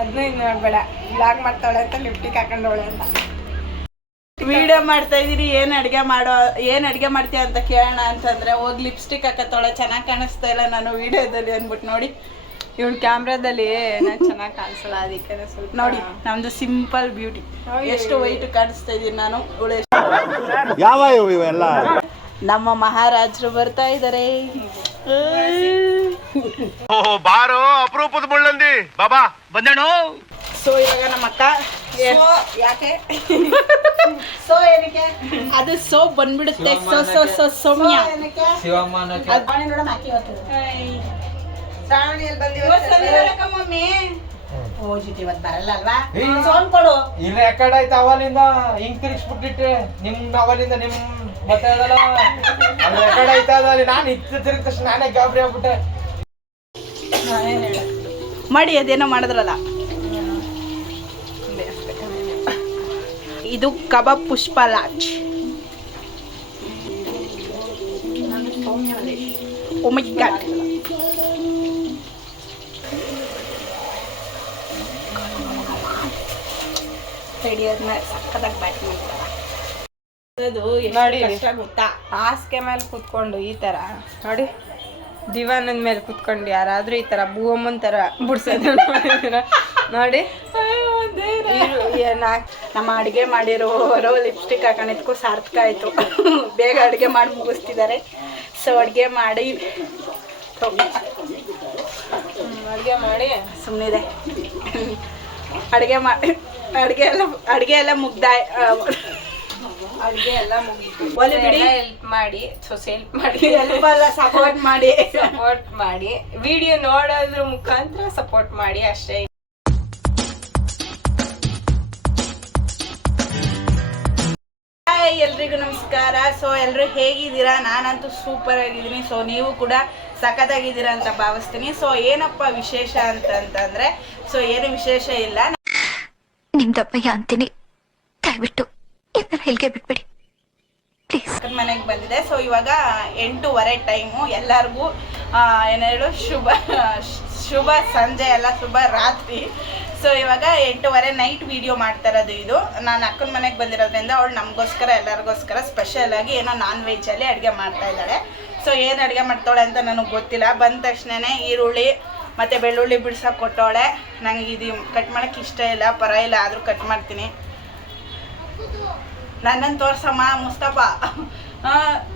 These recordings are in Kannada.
ಅದನ್ನೂ ಇನ್ನು ನೋಡ್ಬೇಡ, ಬ್ಲಾಗ್ ಮಾಡ್ತಾಳೆ ಅಂತ ಲಿಫ್ಟಿಗೆ ಹಾಕೊಂಡವಳೆ ಅಂತ. ವಿಡಿಯೋ ಮಾಡ್ತಾ ಇದೀರಿ, ಏನು ಅಡುಗೆ ಮಾಡ್ತೀಯ ಅಂತ ಕೇಳೋಣ ಅಂತಂದ್ರೆ ಹೋಗಿ ಲಿಪ್ಸ್ಟಿಕ್ ಹಾಕತ್ತವಳೆ, ಚೆನ್ನಾಗಿ ಕಾಣಿಸ್ತಾ ಇಲ್ಲ ನಾನು ವಿಡಿಯೋದಲ್ಲಿ ಅಂದ್ಬಿಟ್ಟು. ನೋಡಿ ಇವಳು ಕ್ಯಾಮ್ರಾದಲ್ಲಿ ಚೆನ್ನಾಗಿ ಕಾಣಿಸಲ್ಲ, ಅದಕ್ಕೆ ಸ್ವಲ್ಪ ನೋಡಿ ನಮ್ದು ಸಿಂಪಲ್ ಬ್ಯೂಟಿ. ಎಷ್ಟು ವೈಟ್ ಕಾಣಿಸ್ತಾ ಇದೀನಿ ನಾನು. ಯಾವ ಇವೆಲ್ಲ ನಮ್ಮ ಮಹಾರಾಜರು ಬರ್ತಾ ಇದ್ದಾರೆ. ಬಾರೋ ಅಪರೂಪದ ಮುಳ್ಳಂದಿ ಬಾಬಾ ಬಂದೇಣು. ಸೊ ಇವಾಗ ನಮ್ಮ ಅಕ್ಕ ಯಾಕೆ ಸೊ ಏನಕ್ಕೆ ಅದು ಸೋ ಬಂದ್ಬಿಡುತ್ತೆ. ಸೌಮ್ಯ ಶ್ರಾವಣಿಯಲ್ಲಿ ಬಂದಿವತ್ತು ಇವತ್ತು ಬರಲ್ಲ ಅಲ್ವಾ? ಸೋನ್ ಕೊಡು. ಇಲ್ಲ ಯಾಕಡೆ ಆಯ್ತು ಅವಲಿಂದ ಹಿಂಗ್ ತಿರ್ಗಿಸ್ಬಿಟ್ಟಿಟ್ಟೆ ಅವಲಿಂದ ಮತ್ತೆ ಯಾಕಡೆ ಆಯ್ತಾ ನಾನು ಇತ್ತು ತಿರುಗ ತಕ್ಷಣ ನಾನೇ ಗಾಬರಿ ಆಗ್ಬಿಟ್ಟೆ. ಮಾಡಿ ಅದೇನೋ ಮಾಡಿದ್ರಲ್ಲ, ಇದು ಕಬಾಬ್ ಪುಷ್ಪ latch. O my god. Ready ಆದ್ಮೇಲೆ ಸಕ್ಕತ್ತಾಗಿ ಬ್ಯಾಟ್ ಮಾಡ್ತಾರ. ಅದು ನೋಡಿ ಕಷ್ಟ ಗೊತ್ತಾ? ಹಾಸಿಗೆ ಮೇಲೆ ಕುತ್ಕೊಂಡು ಈ ಥರ ನೋಡಿ, ದಿವಾನದ ಮೇಲೆ ಕುತ್ಕೊಂಡು ಯಾರಾದರೂ ಈ ಥರ ಭೂಮನ್ ಥರ ಬಿಡ್ಸೋದು ನೋಡಿ. ನಮ್ಮ ಅಡುಗೆ ಮಾಡಿರೋರು ಲಿಪ್ಸ್ಟಿಕ್ ಹಾಕೊಂಡಿದ್ಕೂ ಸಾರ್ಥಕ ಆಯಿತು. ಬೇಗ ಅಡುಗೆ ಮಾಡಿ ಮುಗಿಸ್ತಿದ್ದಾರೆ. ಸೊ ಅಡುಗೆ ಮಾಡಿ ಸುಮ್ಮನಿದೆ. ಅಡುಗೆ ಎಲ್ಲ ಮುಗ್ದಾಯ್. ಅಡುಗೆ ಎಲ್ಲ ಮುಗಿತು. ಬಿಡಿ, ಹೆಲ್ಪ್ ಮಾಡಿ, ಹೆಲ್ಪ್ ಮಾಡಿ, ಹೆಲ್ಪ್ ಅಲ್ಲ ಸಪೋರ್ಟ್ ಮಾಡಿ, ಸಪೋರ್ಟ್ ಮಾಡಿ, ವಿಡಿಯೋ ನೋಡೋದ್ರ ಮುಖಾಂತರ ಸಪೋರ್ಟ್ ಮಾಡಿ ಅಷ್ಟೇ. ಎಲ್ರಿಗೂ ನಮಸ್ಕಾರ. ಸೊ ಎಲ್ಲರೂ ಹೇಗಿದ್ದೀರಾ? ನಾನಂತೂ ಸೂಪರ್ ಆಗಿದ್ದೀನಿ. ಸೊ ನೀವು ಕೂಡ ಸಖತ್ತಾಗಿದ್ದೀರಾ ಅಂತ ಭಾವಿಸ್ತೀನಿ. ಸೊ ಏನಪ್ಪ ವಿಶೇಷ ಅಂತಂದ್ರೆ, ಸೊ ಏನು ವಿಶೇಷ ಇಲ್ಲ, ನಿಮ್ದಪ್ಪಯ್ಯ ಅಂತೀನಿ, ದಯವಿಟ್ಟು ಹೇಳಿಕೆ ಬಿಟ್ಬಿಡಿ ಪ್ಲೀಸ್. ಮನೆಗೆ ಬಂದಿದೆ. ಸೊ ಇವಾಗ 8:15 ಟೈಮು. ಎಲ್ಲರಿಗೂ ಏನು ಹೇಳು, ಶುಭ ಸಂಜೆ ಅಲ್ಲ, ಶುಭ ರಾತ್ರಿ. ಸೊ ಇವಾಗ 8:15 ನೈಟ್ ವಿಡಿಯೋ ಮಾಡ್ತಾ ಇರೋದು ಇದು. ನಾನು ಅಕ್ಕನ ಮನೆಗೆ ಬಂದಿರೋದ್ರಿಂದ ಅವಳು ನಮಗೋಸ್ಕರ ಎಲ್ಲರಿಗೋಸ್ಕರ ಸ್ಪೆಷಲ್ ಆಗಿ ಏನೋ ನಾನ್ ವೆಜ್ಜಲ್ಲಿ ಅಡುಗೆ ಮಾಡ್ತಾ ಇದ್ದಾಳೆ. ಸೊ ಏನು ಅಡುಗೆ ಮಾಡ್ತಾಳೆ ಅಂತ ನನಗೆ ಗೊತ್ತಿಲ್ಲ. ಬಂದ ತಕ್ಷಣವೇ ಈರುಳ್ಳಿ ಮತ್ತು ಬೆಳ್ಳುಳ್ಳಿ ಬಿಡ್ಸೋಕೆ ಕೊಟ್ಟವಳೆ. ನನಗೆ ಇದು ಕಟ್ ಮಾಡೋಕ್ಕೆ ಇಷ್ಟ ಇಲ್ಲ, ಪರ ಇಲ್ಲ, ಆದರೂ ಕಟ್ ಮಾಡ್ತೀನಿ. ನನ್ನನ್ನು ತೋರ್ಸಮ್ಮ ಮುಸ್ತಫಾ,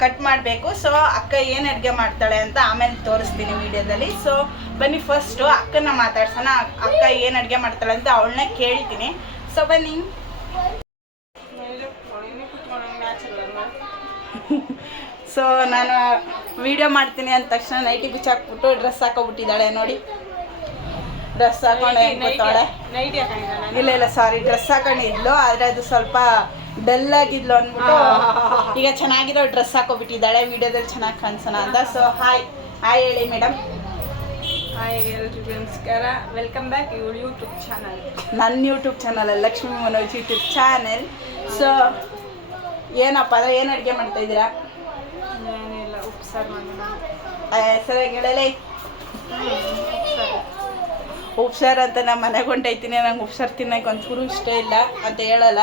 ಕಟ್ ಮಾಡಬೇಕು. ಸೊ ಅಕ್ಕ ಏನು ಅಡುಗೆ ಮಾಡ್ತಾಳೆ ಅಂತ ಆಮೇಲೆ ತೋರಿಸ್ತೀನಿ ವಿಡಿಯೋದಲ್ಲಿ. ಸೊ ಬನ್ನಿ ಫಸ್ಟು ಅಕ್ಕನ ಮಾತಾಡ್ಸೋಣ. ಅಕ್ಕ ಏನು ಅಡುಗೆ ಮಾಡ್ತಾಳೆ ಅಂತ ಅವಳನ್ನೇ ಕೇಳ್ತೀನಿ. ಸೊ ಬನ್ನಿ. ಸೊ ನಾನು ವಿಡಿಯೋ ಮಾಡ್ತೀನಿ ಅಂದ ತಕ್ಷಣ ನೈಟಿ ಬಿಚ್ಚಾಕ್ಬಿಟ್ಟು ಡ್ರೆಸ್ ಹಾಕೋಬಿಟ್ಟಿದ್ದಾಳೆ. ನೋಡಿ, ಡ್ರೆಸ್ ಹಾಕೊಂಡು ಕೂತಾಳೆ. ಇಲ್ಲ ಸಾರಿ, ಡ್ರೆಸ್ ಹಾಕೊಂಡಿದ್ಲು, ಆದರೆ ಅದು ಸ್ವಲ್ಪ ಡಲ್ ಆಗಿದ್ಲು ಅಂದ್ಬಿಟ್ಟು ಈಗ ಚೆನ್ನಾಗಿರೋ ಡ್ರೆಸ್ ಹಾಕೋಬಿಟ್ಟಿದ್ದಾಳೆ. ವಿಡಿಯೋದಲ್ಲಿ ಚೆನ್ನಾಗಿ ಕಾಣಿಸೋಣ ಅಂತ. ಸೊ ಹಾಯ್ ಹೇಳಿ ಮೇಡಮ್. ಹಾಯ್ ಎಲ್ರಿಗೂ ನಮಸ್ಕಾರ, ವೆಲ್ಕಮ್ ಬ್ಯಾಕ್ ಇವಳು ಯೂಟ್ಯೂಬ್ ಚಾನಲ್. ನನ್ನ YouTube channel Lakshmi Manoj YouTube channel. So ಏನಪ್ಪ ಅಂದರೆ ಏನು ಅಡುಗೆ ಮಾಡ್ತಾಯಿದ್ದೀರಾ? ಏನಿಲ್ಲ, ಉಪ್ಸಾರು ಮಾಡೋಣ. ಸರಿಯಾಗಿ ಹೇಳಲೇ. ಉಪ್ಸಾರು ಅಂತ ನಮ್ಮ ಮನೆಗೆ ಹೊಂಟೈತೀನಿ. ನಂಗೆ ಉಪ್ಸಾರು ತಿನ್ನೋಕೆ ಒಂಚೂರು ಇಷ್ಟ ಇಲ್ಲ ಅಂತ ಹೇಳಲ್ಲ,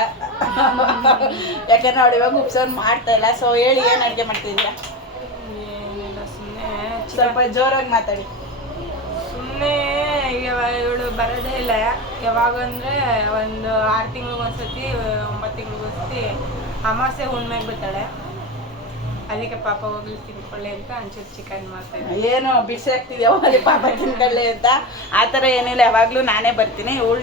ಯಾಕಂದ್ರೆ ಅವಳು ಇವಾಗ ಉಪ್ಸಾರು ಮಾಡ್ತಾ ಇಲ್ಲ. ಸೊ ಹೇಳಿ, ಏನು ಅಡುಗೆ ಮಾಡ್ತಿದ್ದೀರಾ? ಏನಿಲ್ಲ, ಸುಮ್ಮನೆ ಸ್ವಲ್ಪ ಜೋರಾಗಿ ಮಾತಾಡಿ. ಸುಮ್ಮನೆ ಇವಳು ಬರೋದೇ ಇಲ್ಲ. ಯಾವಾಗ ಅಂದರೆ ಒಂದು 6 ತಿಂಗಳಿಗೊಂದ್ಸತಿ, 9 ತಿಂಗಳಿಗೊಂದ್ಸತಿ ಅಮಾವಾಸ್ಯೆ ಹುಣ್ಣಿಮೆಗೆ ಬರ್ತಾಳೆ. ಅದಕ್ಕೆ ಪಾಪ ಹೋಗ್ಲಿ ತಿನ್ಕೊಳ್ಳಿ ಅಂತ ಒಂಚೂರು ಚಿಕನ್ ಮಾಡ್ತಾಯಿದ್ದೆ. ಏನು ಬಿಸಿ ಆಗ್ತಿದ್ಯೋ ಅಲ್ಲಿ ಪಾಪ ತಿನ್ಕೊಳ್ಳಿ ಅಂತ ಆ ಥರ ಏನಿಲ್ಲ. ಯಾವಾಗಲೂ ನಾನೇ ಬರ್ತೀನಿ. ಇವಳು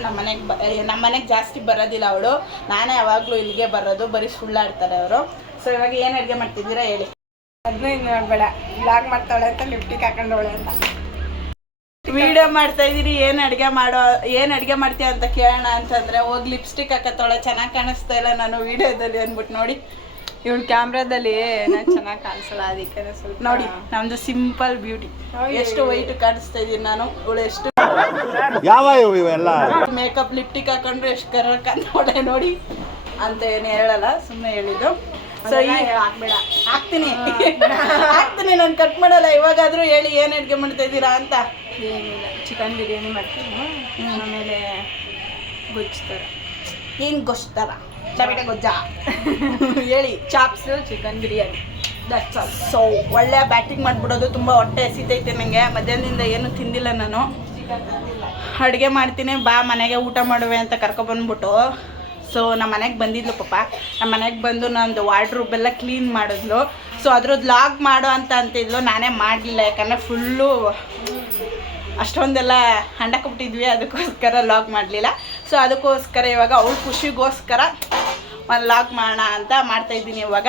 ನಮ್ಮ ಮನೆಗೆ ಜಾಸ್ತಿ ಬರೋದಿಲ್ಲ ಅವಳು. ನಾನೇ ಯಾವಾಗಲೂ ಇಲ್ಲಿಗೆ ಬರೋದು. ಬರೀ ಸುಳ್ಳಾಡ್ತಾರೆ ಅವರು. ಸೊ ಇವಾಗ ಏನು ಅಡುಗೆ ಮಾಡ್ತಿದ್ದೀರಾ ಹೇಳಿ. ಅದನ್ನೂ ಇನ್ನು ನೋಡ್ಬೇಡ, ಬ್ಲಾಗ್ ಮಾಡ್ತಾಳೆ ಅಂತ ಲಿಫ್ಟಿಗೆ ಹಾಕೊಂಡವಳೆ ಅಂತ. ವಿಡಿಯೋ ಮಾಡ್ತಾ ಇದೀರಿ, ಏನು ಅಡುಗೆ ಮಾಡ್ತೀಯ ಅಂತ ಕೇಳೋಣ ಅಂತಂದ್ರೆ ಹೋಗಿ ಲಿಪ್ಸ್ಟಿಕ್ ಹಾಕತ್ತವಳೆ, ಚೆನ್ನಾಗಿ ಕಾಣಿಸ್ತಾ ಇಲ್ಲ ನಾನು ವಿಡಿಯೋದಲ್ಲಿ ಅಂದ್ಬಿಟ್ಟು. ನೋಡಿ ಇವಳು ಕ್ಯಾಮ್ರಾದಲ್ಲಿ ಚೆನ್ನಾಗಿ ಕಾಣಿಸಲ್ಲ, ಅದಕ್ಕೆ ಸ್ವಲ್ಪ ನೋಡಿ ನಮ್ದು ಸಿಂಪಲ್ ಬ್ಯೂಟಿ. ಎಷ್ಟು ವೈಟ್ ಕಾಣಿಸ್ತಾ ಇದೀನಿ ನಾನು. ಇವಳು ಎಷ್ಟು ಯಾವ ಇವೆಲ್ಲ ಮೇಕಪ್ ಲಿಪ್ಟಿಕ್ ಹಾಕೊಂಡ್ರೆ ಎಷ್ಟು ಕರ್ರ ಕಾಣ್ತಾಳೆ ನೋಡಿ ಅಂತ ಏನು ಹೇಳಲ್ಲ, ಸುಮ್ಮನೆ ಹೇಳಿದ್ದು. ಸೊ ಹಾಕ್ತೀನಿ ನಾನು ಕಟ್ ಮಾಡಲ್ಲ. ಇವಾಗಾದರೂ ಹೇಳಿ ಏನು ಅಡುಗೆ ಮಾಡ್ತಾ ಇದ್ದೀರಾ ಅಂತ. ಏನಿಲ್ಲ, ಚಿಕನ್ ಬಿರಿಯಾನಿ ಮಾಡ್ತೀನಿ. ಆಮೇಲೆ ಗೊಜ್ಜು ಥರ. ಏನು ಗೊಸ್ತಾರ ಟೊಮೆಟೊ ಗೊಜ್ಜಾ ಹೇಳಿ. Chops chicken biryani that's all. So ಒಳ್ಳೆ ಬ್ಯಾಟಿಂಗ್ ಮಾಡಿಬಿಡೋದು. ತುಂಬ ಹೊಟ್ಟೆ ಹಸಿತೈತೆ ನನಗೆ. ಮಧ್ಯಾಹ್ನದಿಂದ ಏನು ತಿಂದಿಲ್ಲ ನಾನು. ಅಡುಗೆ ಮಾಡ್ತೀನಿ ಬಾ ಮನೆಗೆ ಊಟ ಮಾಡುವೆ ಅಂತ ಕರ್ಕೊಬಂದ್ಬಿಟ್ಟು. ಸೊ ನಮ್ಮ ಮನೆಗೆ ಬಂದಿದ್ಲು ಪಾಪ. ನಮ್ಮ ಮನೆಗೆ ಬಂದು ನಂದು ವಾರ್ಡ್ರೂಬ್ ಎಲ್ಲ ಕ್ಲೀನ್ ಮಾಡಿದ್ಲು. ಸೊ ಅದ್ರದ್ದು ಲಾಗ್ ಮಾಡು ಅಂತ ಅಂತಿದ್ಲು. ನಾನೇ ಮಾಡಲಿಲ್ಲ, ಯಾಕಂದರೆ ಫುಲ್ಲು ಅಷ್ಟೊಂದೆಲ್ಲ ಹಂಡಕೊಬಿಟ್ಟಿದ್ವಿ, ಅದಕ್ಕೋಸ್ಕರ ಲಾಗ್ ಮಾಡಲಿಲ್ಲ. ಸೊ ಅದಕ್ಕೋಸ್ಕರ ಇವಾಗ ಅವಳು ಖುಷಿಗೋಸ್ಕರ ಒಂದು ಲಾಗ್ ಮಾಡೋಣ ಅಂತ ಮಾಡ್ತಾಯಿದ್ದೀನಿ ಇವಾಗ.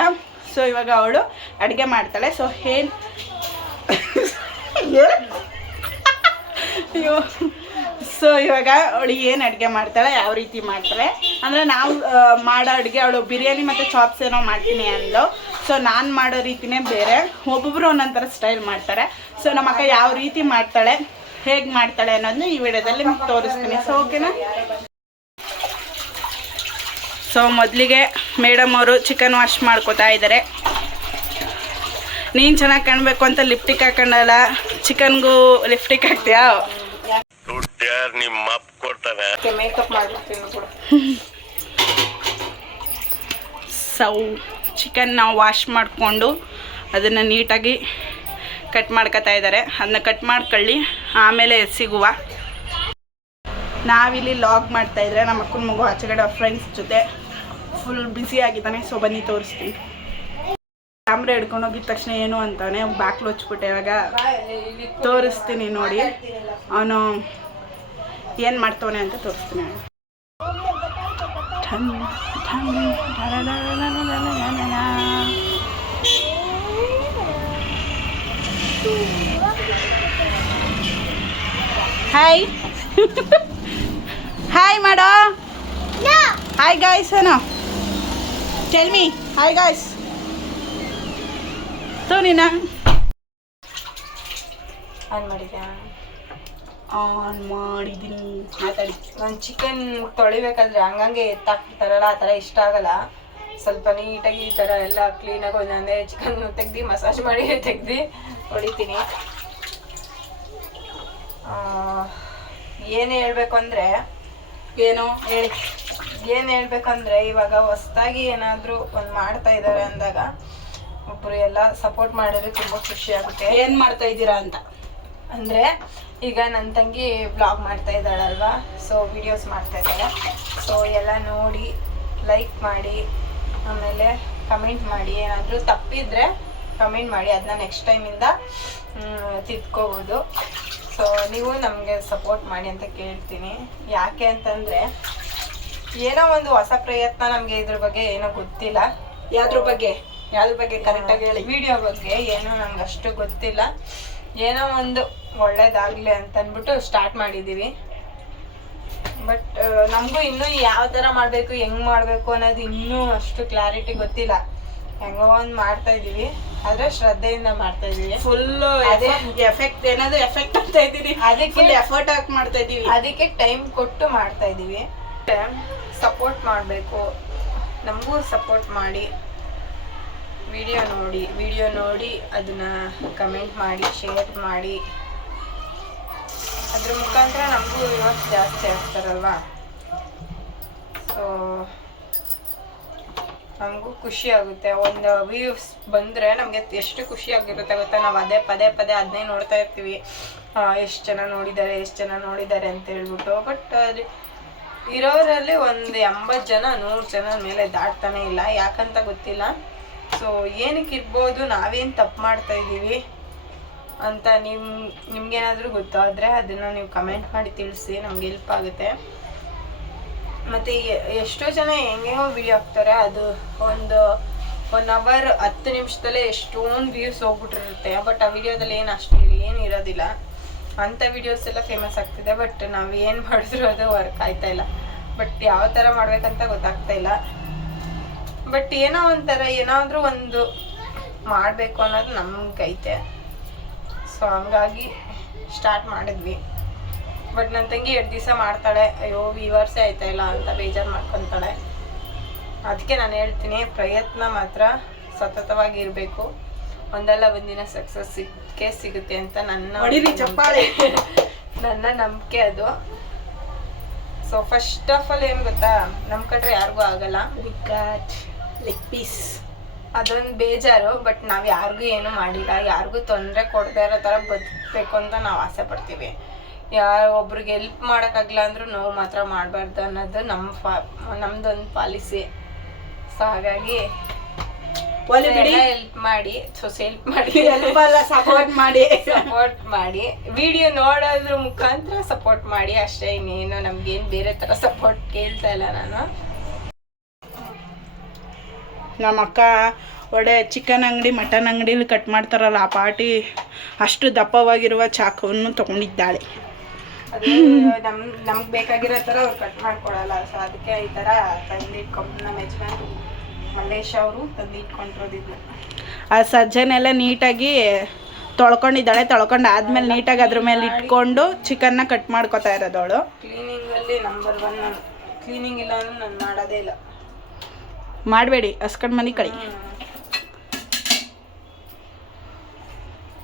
ಸೊ ಇವಾಗ ಅವಳು ಅಡುಗೆ ಮಾಡ್ತಾಳೆ. ಸೊ ಏನು ಅಯ್ಯೋ. ಸೊ ಇವಾಗ ಅವಳು ಏನು ಅಡುಗೆ ಮಾಡ್ತಾಳೆ, ಯಾವ ರೀತಿ ಮಾಡ್ತಾಳೆ ಅಂದರೆ ನಾವು ಮಾಡೋ ಅಡುಗೆ, ಅವಳು ಬಿರಿಯಾನಿ ಮತ್ತು ಚಾಪ್ಸ್ ಏನೋ ಮಾಡ್ತೀನಿ ಅಂದ್ಲು. ಸೊ ನಾನು ಮಾಡೋ ರೀತಿನೇ ಬೇರೆ, ಒಬ್ಬೊಬ್ಬರು ಒಂದೊಂಥರ ಸ್ಟೈಲ್ ಮಾಡ್ತಾರೆ. ಸೊ ನಮ್ಮ ಅಕ್ಕ ಯಾವ ರೀತಿ ಮಾಡ್ತಾಳೆ, ಹೇಗೆ ಮಾಡ್ತಾಳೆ ಅನ್ನೋದನ್ನ ಈ ವಿಡಿಯೋದಲ್ಲಿ ನಿಮ್ಗೆ ತೋರಿಸ್ತೀನಿ. ಸೊ ಓಕೆನಾ. ಸೊ ಮೊದಲಿಗೆ ಮೇಡಮ್ ಅವರು ಚಿಕನ್ ವಾಶ್ ಮಾಡ್ಕೋತಾ ಇದ್ದಾರೆ. ನೀನು ಚೆನ್ನಾಗಿ ಕಾಣಬೇಕು ಅಂತ ಲಿಪ್ಟಿಕ್ ಹಾಕೊಂಡಲ್ಲ, ಚಿಕನ್ಗೂ ಲಿಪ್ಟಿಕ್ ಹಾಕ್ತೀಯಾ? ನಿಮ್ಮ ಅಪ್ಪ ಕೊಡ್ತಾರೆ. ಮೇಕಪ್ ಮಾಡಿರ್ತೀನಿ ಕೂಡ. ಸೊ ಚಿಕನ್ ನಾವು ವಾಶ್ ಮಾಡಿಕೊಂಡು ಅದನ್ನು ನೀಟಾಗಿ ಕಟ್ ಮಾಡ್ಕೊತಾ ಇದ್ದಾರೆ. ಅದನ್ನ ಕಟ್ ಮಾಡ್ಕೊಳ್ಳಿ, ಆಮೇಲೆ ಸಿಗುವ. ನಾವಿಲ್ಲಿ ಲಾಗ್ ಮಾಡ್ತಾಯಿದ್ರೆ ನಮ್ಮ ಅಕ್ಕನ ಮಗು ಆಚೆಗಡೆ ಫ್ರೆಂಡ್ಸ್ ಜೊತೆ ಫುಲ್ ಬ್ಯುಸಿ ಆಗಿದ್ದಾನೆ. ಸೊ ಬನ್ನಿ ತೋರಿಸ್ತೀನಿ. ಕ್ಯಾಮ್ರಾ ಹಿಡ್ಕೊಂಡು ಹೋಗಿದ ತಕ್ಷಣ ಏನು ಅಂತಾನೆ ಬ್ಯಾಕ್ಲು ಹಚ್ಬಿಟ್ಟೆ. ಇವಾಗ ತೋರಿಸ್ತೀನಿ ನೋಡಿ ಅವನು ಏನು ಮಾಡ್ತವನೆ ಅಂತ ತೋರಿಸ್ತೀನಿ. ಹಾಯ್ ಹಾಯ್ ಮಾಡೋ. ಹಾಯ್ ಗಾಯ್ಸ್ ಏನೋ ಟೆಲ್ ಮೀ ಹಾಯ್ ಗಾಯ್ಸ್. ನೀನಾ ಆನ್ ಮಾಡಿದ್ಯಾ? ಆನ್ ಮಾಡಿದ್ದೀನಿ, ಮಾತಾಡಿ. ನಾನು ಚಿಕನ್ ತೊಳಿಬೇಕಾದ್ರೆ ಹಂಗಂಗೆ ಎತ್ತಾಕ್ಬಿಡ್ತಾರಲ್ಲ, ಆ ಥರ ಇಷ್ಟ ಆಗಲ್ಲ. ಸ್ವಲ್ಪ ನೀಟಾಗಿ ಈ ಥರ ಎಲ್ಲ ಕ್ಲೀನಾಗಿ ಒಂದಂದರೆ ಚಿಕನ್ ತೆಗ್ದು ಮಸಾಜ್ ಮಾಡಿ ತೆಗ್ದು ಹೊಡಿತೀನಿ. ಏನು ಹೇಳಬೇಕು ಅಂದರೆ ಏನೋ ಹೇಳಿ. ಏನು ಹೇಳ್ಬೇಕಂದ್ರೆ ಇವಾಗ ಹೊಸ್ದಾಗಿ ಏನಾದರೂ ಒಂದು ಮಾಡ್ತಾ ಇದ್ದಾರೆ ಅಂದಾಗ ಒಬ್ಬರು ಎಲ್ಲ ಸಪೋರ್ಟ್ ಮಾಡಿದ್ರೆ ತುಂಬ ಖುಷಿ ಆಗುತ್ತೆ. ಏನು ಮಾಡ್ತಾ ಇದ್ದೀರಾ ಅಂತ ಅಂದರೆ ಈಗ ನನ್ನ ತಂಗಿ ಬ್ಲಾಗ್ ಮಾಡ್ತಾ ಇದ್ದಾಳಲ್ವಾ, ಸೊ ವಿಡಿಯೋಸ್ ಮಾಡ್ತಾ ಇದ್ದಾಳೆ. ಸೊ ಎಲ್ಲ ನೋಡಿ ಲೈಕ್ ಮಾಡಿ, ಆಮೇಲೆ ಕಮೆಂಟ್ ಮಾಡಿ. ಏನಾದರೂ ತಪ್ಪಿದ್ರೆ ಕಮೆಂಟ್ ಮಾಡಿ, ಅದನ್ನ ನೆಕ್ಸ್ಟ್ ಟೈಮಿಂದ ತಿದ್ಕೋಬೋದು. ಸೊ ನೀವು ನಮಗೆ ಸಪೋರ್ಟ್ ಮಾಡಿ ಅಂತ ಕೇಳ್ತೀನಿ. ಯಾಕೆ ಅಂತಂದರೆ ಏನೋ ಒಂದು ಹೊಸ ಪ್ರಯತ್ನ, ನಮಗೆ ಇದ್ರ ಬಗ್ಗೆ ಏನೋ ಗೊತ್ತಿಲ್ಲ. ಯಾವ್ದ್ರ ಬಗ್ಗೆ ಕರೆಕ್ಟಾಗಿ ಹೇಳಿ. ವಿಡಿಯೋ ಬಗ್ಗೆ ಏನೋ ನಮ್ಗೆ ಅಷ್ಟು ಗೊತ್ತಿಲ್ಲ. ಏನೋ ಒಂದು ಒಳ್ಳೇದಾಗಲಿ ಅಂತ ಅಂದ್ಬಿಟ್ಟು ಸ್ಟಾರ್ಟ್ ಮಾಡಿದ್ದೀವಿ. ಬಟ್ ನಮಗೂ ಇನ್ನೂ ಯಾವ ಥರ ಮಾಡಬೇಕು, ಹೆಂಗೆ ಮಾಡಬೇಕು ಅನ್ನೋದು ಇನ್ನೂ ಅಷ್ಟು ಕ್ಲಾರಿಟಿ ಗೊತ್ತಿಲ್ಲ. ಹೆಂಗೋ ಒಂದು ಮಾಡ್ತಾ ಇದ್ದೀವಿ, ಆದರೆ ಶ್ರದ್ಧೆಯಿಂದ ಮಾಡ್ತಾ ಇದ್ದೀವಿ. ಫುಲ್ಲು ಅದೇ ಎಫೆಕ್ಟ್ ಏನಾದ್ರು ಎಫೆಕ್ಟ್ ಅಂತ ಇದ್ದೀವಿ, ಅದಕ್ಕೆ ಎಫರ್ಟ್ ಹಾಕಿ ಮಾಡ್ತಾ ಇದ್ದೀವಿ. ಅದಕ್ಕೆ ಟೈಮ್ ಕೊಟ್ಟು ಮಾಡ್ತಾ ಇದ್ದೀವಿ. ಸಪೋರ್ಟ್ ಮಾಡಬೇಕು, ನಮಗೂ ಸಪೋರ್ಟ್ ಮಾಡಿ. ವಿಡಿಯೋ ನೋಡಿ ಅದನ್ನು ಕಮೆಂಟ್ ಮಾಡಿ, ಶೇರ್ ಮಾಡಿ. ಅದ್ರ ಮುಖಾಂತರ ನಮಗೂ ವ್ಯೂವರ್ಸ್ ಜಾಸ್ತಿ ಆಗ್ತಾರಲ್ವಾ, ಸೊ ನಮಗೂ ಖುಷಿ ಆಗುತ್ತೆ. ಒಂದು ವ್ಯೂಸ್ ಬಂದರೆ ನಮಗೆ ಎಷ್ಟು ಖುಷಿ ಆಗಿರುತ್ತೆ ಗೊತ್ತಾ. ನಾವು ಪದೇ ಪದೇ ಅದನ್ನೇ ನೋಡ್ತಾ ಇರ್ತೀವಿ, ಎಷ್ಟು ಜನ ನೋಡಿದ್ದಾರೆ ಅಂತ ಹೇಳ್ಬಿಟ್ಟು. ಬಟ್ ಅದು ಇರೋರಲ್ಲಿ ಒಂದು 80 ಜನ 100 ಜನ ಮೇಲೆ ದಾಟ್ತಾನೆ ಇಲ್ಲ, ಯಾಕಂತ ಗೊತ್ತಿಲ್ಲ. ಸೊ ಏನಕ್ಕೆ ಇರ್ಬೋದು, ನಾವೇನು ತಪ್ಪು ಮಾಡ್ತಾ ಇದ್ದೀವಿ ಅಂತ ನಿಮ್ಗೇನಾದರೂ ಗೊತ್ತಾದರೆ ಅದನ್ನು ನೀವು ಕಮೆಂಟ್ ಮಾಡಿ ತಿಳಿಸಿ, ನಮ್ಗೆ ಹೆಲ್ಪ್ ಆಗುತ್ತೆ. ಮತ್ತು ಎಷ್ಟೋ ಜನ ಹೆಂಗೇನೋ ವಿಡಿಯೋ ಹಾಕ್ತಾರೆ, ಅದು ಒಂದು 1 ಅವರ್ 10 ನಿಮಿಷದಲ್ಲೇ ಎಷ್ಟೊಂದು ವ್ಯೂಸ್ ಹೋಗ್ಬಿಟ್ಟಿರುತ್ತೆ. ಬಟ್ ಆ ವಿಡಿಯೋದಲ್ಲಿ ಏನು ಇರೋದಿಲ್ಲ. ಅಂಥ ವಿಡಿಯೋಸ್ ಎಲ್ಲ ಫೇಮಸ್ ಆಗ್ತಿದೆ. ಬಟ್ ನಾವು ಏನು ಮಾಡಿದ್ರು ಅದು ವರ್ಕ್ ಆಯ್ತಾ ಇಲ್ಲ. ಬಟ್ ಯಾವ ಥರ ಮಾಡ್ಬೇಕಂತ ಗೊತ್ತಾಗ್ತಾ ಇಲ್ಲ. ಬಟ್ ಏನೋ ಒಂಥರ ಏನಾದರೂ ಒಂದು ಮಾಡಬೇಕು ಅನ್ನೋದು ನಮಗೈತೆ. ಸೊ ಹಂಗಾಗಿ ಸ್ಟಾರ್ಟ್ ಮಾಡಿದ್ವಿ. ಬಟ್ ನನ್ನ ತಂಗಿ 2 ದಿವಸ ಮಾಡ್ತಾಳೆ, ಅಯ್ಯೋ ವ್ಯೂವರ್ಸೇ ಆಯ್ತಾ ಇಲ್ಲ ಅಂತ ಬೇಜಾರು ಮಾಡ್ಕೊತಾಳೆ. ಅದಕ್ಕೆ ನಾನು ಹೇಳ್ತೀನಿ, ಪ್ರಯತ್ನ ಮಾತ್ರ ಸತತವಾಗಿರಬೇಕು. ಒಂದಲ್ಲ ಒಂದಿನ ಸಕ್ಸಸ್ ಸಿಗುತ್ತೆ ಅಂತ ನನ್ನ ನಂಬಿಕೆ ಅದು. ಸೊ ಫಸ್ಟ್ ಆಫ್ ಆಲ್ ಏನು ಗೊತ್ತಾ, ನಮ್ಮ ಕಟ್ರೆ ಯಾರಿಗೂ ಆಗಲ್ಲ. ಲೆಗ್ ಪೀಸ್ ಅದೊಂದು ಬೇಜಾರು. ಬಟ್ ನಾವು ಯಾರಿಗೂ ಏನು ಮಾಡಿಲ್ಲ, ಯಾರಿಗೂ ತೊಂದರೆ ಕೊಡದೇ ಇರೋ ಥರ ಬದುಕಬೇಕು ಅಂತ ನಾವು ಆಸೆ ಪಡ್ತೀವಿ. ಒಬ್ರಿಗೆ ಹೆಲ್ಪ್ ಮಾಡೋಕ್ಕಾಗಲ್ಲ ಅಂದ್ರೂ ನೋವು ಮಾತ್ರ ಮಾಡಬಾರ್ದು ಅನ್ನೋದು ನಮ್ದೊಂದು ಪಾಲಿಸಿ. ಸೊ ಹಾಗಾಗಿ ಹೆಲ್ಪ್ ಮಾಡಿ, ಹೆಲ್ಪ್ ಮಾಡಿ, ಹೆಲ್ಪ್ ಅಲ್ಲ ಸಪೋರ್ಟ್ ಮಾಡಿ, ಸಪೋರ್ಟ್ ಮಾಡಿ, ವಿಡಿಯೋ ನೋಡೋದ್ರ ಮುಖಾಂತರ ಸಪೋರ್ಟ್ ಮಾಡಿ ಅಷ್ಟೇ. ಇನ್ನೇನು ನಮ್ಗೇನು ಬೇರೆ ಥರ ಸಪೋರ್ಟ್ ಕೇಳ್ತಾ ಇಲ್ಲ ನಾನು. ನಮ್ಮ ಅಕ್ಕ ಒಳ್ಳೆ ಚಿಕನ್ ಅಂಗಡಿ ಮಟನ್ ಅಂಗಡಿಲಿ ಕಟ್ ಮಾಡ್ತಾರಲ್ಲ ಆ ಪಾಟಿ ಅಷ್ಟು ದಪ್ಪವಾಗಿರುವ ಚಾಕುವನ್ನು ತಗೊಂಡಿದ್ದಾಳೆ. ಅದು ನಮ್ಗೆ ಬೇಕಾಗಿರೋ ಥರ ಅವ್ರು ಕಟ್ ಮಾಡ್ಕೊಡಲ್ಲ. ಸೊ ಅದಕ್ಕೆ ಈ ಥರ ತಂದಿಟ್ಕೊಂಡು ನಮ್ಮ ಯಜಮಾನ್ ಮಲ್ಲೇಶ್ ಅವರು ತಂದಿಟ್ಕೊಂಡಿರೋದಿದ್ನ. ಆ ಸಜ್ಜನೆಲ್ಲ ನೀಟಾಗಿ ತೊಳ್ಕೊಂಡಿದ್ದಾಳೆ. ತೊಳ್ಕೊಂಡು ಆದ್ಮೇಲೆ ನೀಟಾಗಿ ಅದ್ರ ಮೇಲೆ ಇಟ್ಕೊಂಡು ಚಿಕನ್ನ ಕಟ್ ಮಾಡ್ಕೊತಾ ಇರೋದವಳು. ಕ್ಲೀನಿಂಗಲ್ಲಿ ನಂಬರ್ 1 ನಾನು. ಕ್ಲೀನಿಂಗ್ ಇಲ್ಲ ಅಂದ್ರೆ ನಾನು ಮಾಡೋದೇ ಇಲ್ಲ. ಮಾಡಬೇಡಿ, ಹಸ್ಕಂಡು ಮನೆ ಕಡೆ.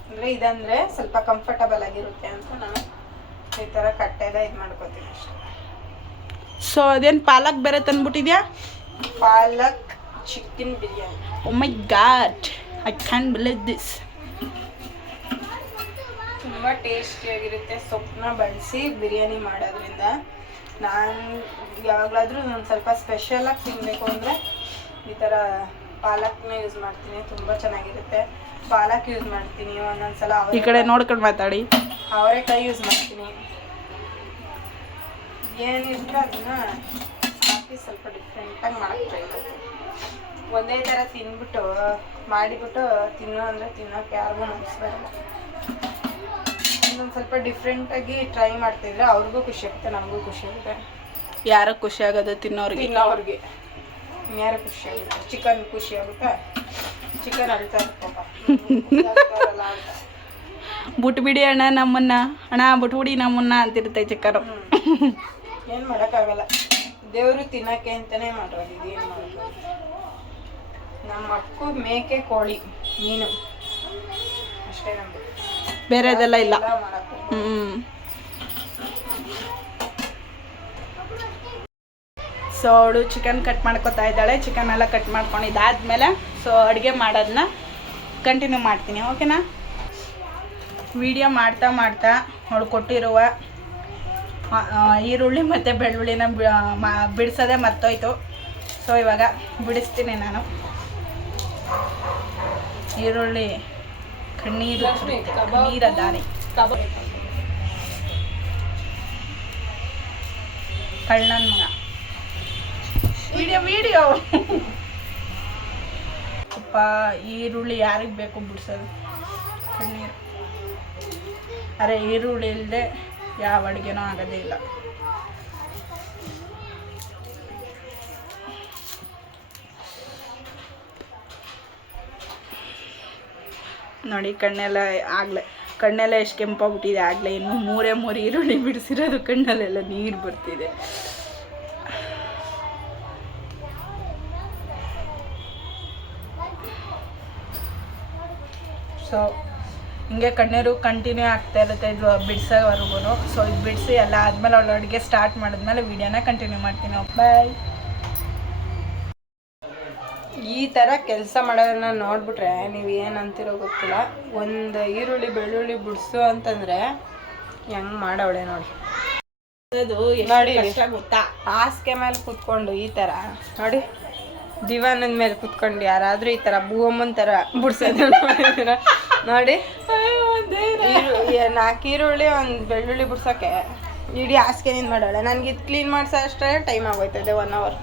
ಅಂದರೆ ಇದಂದರೆ ಸ್ವಲ್ಪ ಕಂಫರ್ಟಬಲ್ ಆಗಿರುತ್ತೆ ಅಂತ ನಾನು ಈ ಥರ ಕಟ್ಟೆಲ್ಲ ಇದು ಮಾಡ್ಕೊತೀನಿ ಅಷ್ಟೇ. ಸೊ ಅದೇನು ಪಾಲಕ್ ಬೇರೆ ತಂದ್ಬಿಟ್ಟಿದ್ಯಾ? Palak chicken biryani. Oh my god, I can believe this. ತುಂಬ ಟೇಸ್ಟಿಯಾಗಿರುತ್ತೆ ಸೊಪ್ಪನ್ನ ಬಳಸಿ ಬಿರಿಯಾನಿ ಮಾಡೋದ್ರಿಂದ. ನಾನು ಯಾವಾಗಲಾದರೂ ಒಂದು ಸ್ವಲ್ಪ ಸ್ಪೆಷಲಾಗಿ ತಿನ್ನಬೇಕು ಅಂದರೆ ಈ ಥರ ಪಾಲಕ್ನ ಯೂಸ್ ಮಾಡ್ತೀನಿ. ತುಂಬ ಚೆನ್ನಾಗಿರುತ್ತೆ. ಪಾಲಕ್ ಯೂಸ್ ಮಾಡ್ತೀನಿ, ಒಂದೊಂದ್ಸಲ ಈ ಕಡೆ ನೋಡ್ಕೊಂಡು ಮಾತಾಡಿ. ಅವರೆಕಾಯಿ ಯೂಸ್ ಮಾಡ್ತೀನಿ. ಏನಿದ್ರೆ ಅದನ್ನ ಹಾಕಿ ಸ್ವಲ್ಪ ಡಿಫ್ರೆಂಟಾಗಿ ಮಾಡಕ್ಕೆ ಟ್ರೈ ಮಾಡ್ತೀನಿ. ಒಂದೇ ಥರ ತಿಂದ್ಬಿಟ್ಟು ಮಾಡಿಬಿಟ್ಟು ತಿನ್ನೋಕ್ಕೆ ಯಾರಿಗೂ ಮನಸ್ಸು ಬರಲ್ಲ. ಒಂದೊಂದು ಸ್ವಲ್ಪ ಡಿಫ್ರೆಂಟಾಗಿ ಟ್ರೈ ಮಾಡ್ತಿದ್ರೆ ಅವ್ರಿಗೂ ಖುಷಿ ಆಗುತ್ತೆ, ನಮಗೂ ಖುಷಿ ಆಗುತ್ತೆ. ಯಾರಿಗೆ ಖುಷಿ ಆಗೋದು? ತಿನ್ನೋರಿಗೆ. ಇನ್ಯಾರು ಖುಷಿ ಆಗುತ್ತೆ? ಚಿಕನ್ ಖುಷಿ ಆಗುತ್ತೆ. ಚಿಕನ್ ಅಳ್ತಾ ಇರ್ಬೇಕಪ್ಪ. ಬಿಟ್ಬಿಡಿ ಅಣ್ಣ ನಮ್ಮನ್ನ, ಅಣ್ಣ ಬಿಟ್ಬಿಡಿ ನಮ್ಮನ್ನ ಅಂತಿರುತ್ತೆ ಚಿಕ್ಕರು. ಏನು ಮಾಡೋಕ್ಕಾಗಲ್ಲ, ದೇವರು ತಿನ್ನೋಕ್ಕೆ ಅಂತಲೇ ಮಾಡೋದು. ಏನು ಮಾಡೋದು? ನಮ್ಮ ಅಕ್ಕೂ ಮೇಕೆ, ಕೋಳಿ, ಮೀನು ಅಷ್ಟೇ ನಮ್ಮದು, ಬೇರೆದೆಲ್ಲ ಇಲ್ಲ. ಮಾಡೋಕ್ಕೆ. ಸೊ ಅವಳು ಚಿಕನ್ ಕಟ್ ಮಾಡ್ಕೊತಾ ಇದ್ದಾಳೆ. ಚಿಕನ್ ಎಲ್ಲ ಕಟ್ ಮಾಡ್ಕೊಂಡಿದ್ದಾದ್ಮೇಲೆ ಸೊ ಅಡುಗೆ ಮಾಡೋದನ್ನ ಕಂಟಿನ್ಯೂ ಮಾಡ್ತೀನಿ. ಓಕೆನಾ? ವಿಡಿಯೋ ಮಾಡ್ತಾ ಅವಳು ಕೊಟ್ಟಿರುವ ಈರುಳ್ಳಿ ಮತ್ತು ಬೆಳ್ಳುಳ್ಳಿನ ಬಿಡಿಸೋದೇ ಮರ್ತೋಯ್ತು. ಸೊ ಇವಾಗ ಬಿಡಿಸ್ತೀನಿ ನಾನು. ಈರುಳ್ಳಿ ಕಣ್ಣೀರ ದಾರಿ ಕಳ್ಳನ ಮಗ. ವಿಡಿಯೋ ಅಪ್ಪ, ಈರುಳ್ಳಿ ಯಾರಿಗೆ ಬೇಕು ಬಿಡಿಸೋದು? ಕಣ್ಣೀರು. ಅರೆ ಈರುಳ್ಳಿ ಇಲ್ಲದೆ ಯಾವ ಅಡುಗೆನೂ ಆಗೋದೇ ಇಲ್ಲ. ನೋಡಿ ಕಣ್ಣೆಲ್ಲ ಎಷ್ಟು ಕೆಂಪಾಗ್ಬಿಟ್ಟಿದೆ ಆಗಲೇ. ಇನ್ನು 3 ಈರುಳ್ಳಿ ಬಿಡಿಸಿರೋದು ಕಣ್ಣಲ್ಲೆಲ್ಲ ನೀರು ಬರ್ತಿದೆ. ಸೊ ಹಿಂಗೆ ಕಣ್ಣೀರು ಕಂಟಿನ್ಯೂ ಆಗ್ತಾ ಇರುತ್ತೆ ಇದು ಬಿಡಿಸೋವರೆಗೂ. ಸೊ ಇದು ಬಿಡಿಸಿ ಎಲ್ಲ ಆದಮೇಲೆ ಅವಳು ಅಡುಗೆ ಸ್ಟಾರ್ಟ್ ಮಾಡಿದ್ಮೇಲೆ ವೀಡಿಯೋನ ಕಂಟಿನ್ಯೂ ಮಾಡ್ತೀನಿ. ಬಾಯ್. ಈ ಥರ ಕೆಲಸ ಮಾಡೋದನ್ನ ನೋಡ್ಬಿಟ್ರೆ ನೀವು ಏನಂತಿರೋ ಗೊತ್ತಿಲ್ಲ. ಒಂದು ಈರುಳ್ಳಿ ಬೆಳ್ಳುಳ್ಳಿ ಬಿಡಿಸು ಅಂತಂದರೆ ಹೆಂಗೆ ಮಾಡವಳೆ ನೋಡಿ. ಅದು ನೋಡಿ ಕಷ್ಟ ಗೊತ್ತಾ? ಹಾಸಿಗೆ ಮೇಲೆ ಕೂತ್ಕೊಂಡು ಈ ಥರ ನೋಡಿ, ದಿವಾನದ ಮೇಲೆ ಕೂತ್ಕೊಂಡು ಯಾರಾದರೂ ಈ ಥರ ಭೂಮನ್ ಥರ ಬಿಡ್ಸೋದು ನೋಡಿ. 4 ಈರುಳ್ಳಿ, 1 ಬೆಳ್ಳುಳ್ಳಿ ಬಿಡ್ಸೋಕ್ಕೆ ಇಡೀ ಹಾಸಿಗೆನಿಂದ ಮಾಡೋಳೆ. ನನಗೆ ಇದು ಕ್ಲೀನ್ ಮಾಡಿಸೋ ಅಷ್ಟೇ ಟೈಮ್ ಆಗೋಯ್ತದೆ, 1 ಅವರ್.